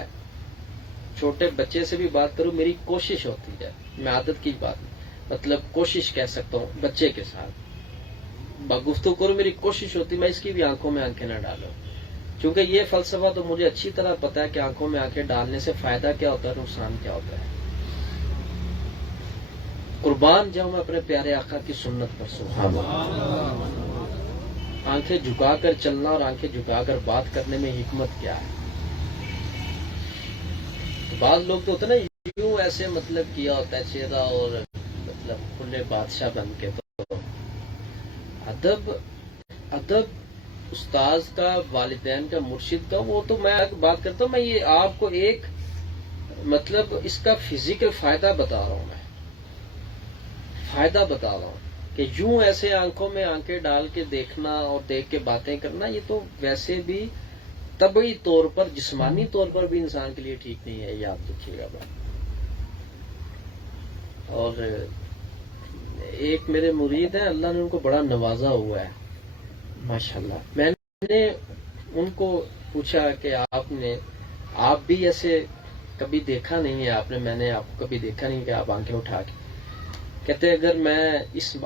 چھوٹے بچے سے بھی بات کروں، میری کوشش ہوتی ہے. میں عادت کی بات مطلب کوشش کہہ سکتا ہوں. بچے کے ساتھ گفتگو کروں، میری کوشش ہوتی میں اس کی بھی آنکھوں میں آنکھیں نہ ڈالوں. کیونکہ یہ فلسفہ تو مجھے اچھی طرح پتا ہے کہ آنکھوں میں آنکھیں ڈالنے سے فائدہ کیا ہوتا ہے، نقصان کیا ہوتا ہے. قربان جاؤں میں اپنے پیارے آقا کی سنت پر. سبحان اللہ. آنکھیں جھکا کر چلنا اور آنکھیں جھکا کر بات کرنے میں حکمت کیا ہے. بعض لوگ تو ہوتا ہے نا، یوں ایسے مطلب کیا ہوتا ہے چہرہ اور مطلب کھلے بادشاہ بن کے. تو ادب استاذ کا، والدین کا، مرشد کا، وہ تو میں بات کرتا ہوں. میں یہ آپ کو ایک مطلب اس کا فزیکل فائدہ بتا رہا ہوں. میں فائدہ بتا رہا ہوں کہ یوں ایسے آنکھوں میں آنکھیں ڈال کے دیکھنا اور دیکھ کے باتیں کرنا، یہ تو ویسے بھی طبعی طور پر، جسمانی طور پر بھی انسان کے لیے ٹھیک نہیں ہے. یاد رکھیے گا بات. اور ایک میرے مرید ہیں، اللہ نے ان کو بڑا نوازا ہوا ہے ماشاءاللہ. میں نے ان کو پوچھا کہ آپ بھی ایسے کبھی دیکھا نہیں ہے آپ نے، میں نے آپ کو کبھی دیکھا نہیں کہ آپ آنکھیں اٹھا کے. کہتے اگر میں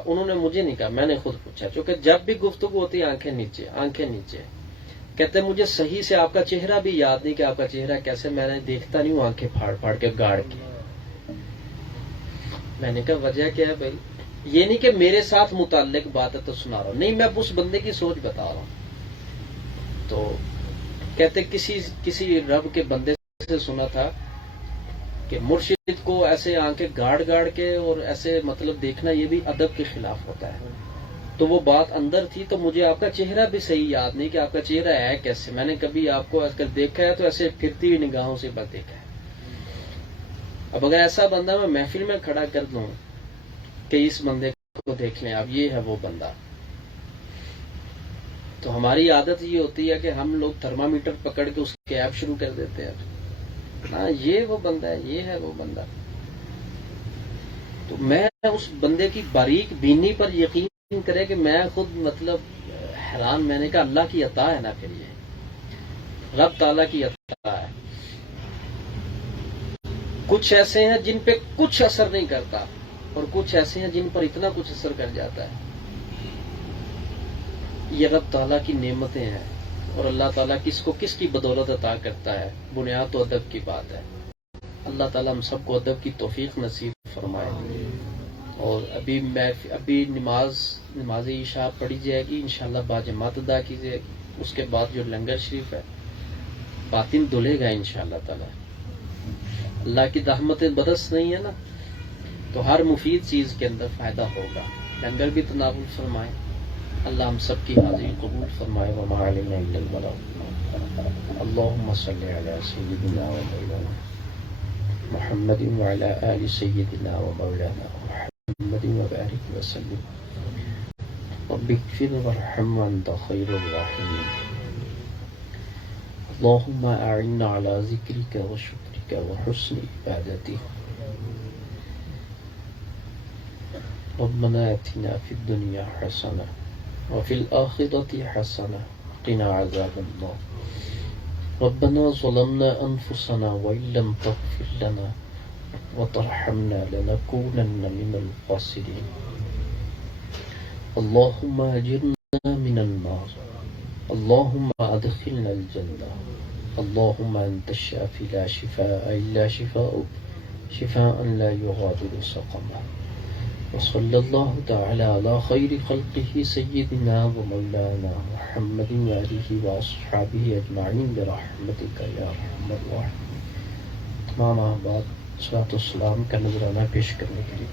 انہوں نے مجھے نہیں کہا، میں نے خود پوچھا، چونکہ جب بھی گفتگو ہوتی ہے آنکھیں نیچے آنکھیں نیچے. کہتے مجھے صحیح سے آپ کا چہرہ بھی یاد نہیں کہ آپ کا چہرہ کیسے، میں نے دیکھتا نہیں ہوں آنکھیں پھاڑ پھاڑ کے گاڑ کے. میں نے کہا وجہ کیا ہے بھائی؟ یہ نہیں کہ میرے ساتھ متعلق بات ہے تو سنا رہا ہوں، نہیں، میں اس بندے کی سوچ بتا رہا ہوں. تو کہتے کسی رب کے بندے سے سنا تھا کہ مرشد کو ایسے آنکھیں گاڑ گاڑ کے اور ایسے مطلب دیکھنا یہ بھی ادب کے خلاف ہوتا ہے. تو وہ بات اندر تھی. تو مجھے آپ کا چہرہ بھی صحیح یاد نہیں کہ آپ کا چہرہ ہے کیسے. میں نے کبھی آپ کو آج کل دیکھا ہے تو ایسے پھرتی ہوئی نگاہوں سے بس دیکھا ہے. اب اگر ایسا بندہ میں محفل میں کھڑا کر دوں کہ اس بندے کو دیکھ لیں آپ، یہ ہے وہ بندہ، تو ہماری عادت یہ ہوتی ہے کہ ہم لوگ تھرمامیٹر پکڑ کے اس کے ایپ شروع کر دیتے ہیں. ہاں یہ وہ بندہ ہے، یہ ہے وہ بندہ. تو میں اس بندے کی باریک بینی پر یقین کرے کہ میں خود مطلب حیران. میں نے کہا اللہ کی عطا ہے نا، پھر یہ رب تعالیٰ کی عطا ہے. کچھ ایسے ہیں جن پہ کچھ اثر نہیں کرتا اور کچھ ایسے ہیں جن پر اتنا کچھ اثر کر جاتا ہے. یہ رب تعالیٰ کی نعمتیں ہیں اور اللہ تعالیٰ کس کو کس کی بدولت عطا کرتا ہے. بنیاد تو ادب کی بات ہے. اللہ تعالیٰ ہم سب کو ادب کی توفیق نصیب فرمائے. اور ابھی نماز عشاء پڑھی جائے گی انشاءاللہ، باجماعت ادا کیجیے. اس کے بعد جو لنگر شریف ہے باطن دھلے گا انشاءاللہ تعالیٰ. اللہ کی رحمتیں بدس نہیں ہے نا، تو ہر مفید چیز کے اندر فائدہ ہوگا. لنگر بھی تناول فرمائے. اللہ ہم سب کی حاضری قبول فرمائے. وما علینا الا البلاغ. اللهم صل على سيدنا ومولانا محمد وعلى آل سيدنا ومولانا محمد وبارك وسلم. رب اغفر وارحم وانت خير الراحمين. اللهم أعنا على ذكرك وشكرك وحسن عبادتك. ربنا آتنا في الدنيا حسنة وفي الآخرة حسنة وقنا عذاب النار. ربنا ظلمنا أنفسنا وإن لم تغفر لنا وترحمنا لنكونن من الخاسرين. اللهم أجرنا من النار. اللهم أدخلنا الجنة. اللهم أنت الشافي لا شفاء إلا شفاؤك شفاء لا يغادر سقما. وصلى الله تعالى على خير خلقه سيدنا ومولانا محمد وآله وأصحابه أجمعين برحمتك يا أرحم الراحمين. تمام آباد صلاۃ والسلام کا نذرانہ پیش کرنے کے لیے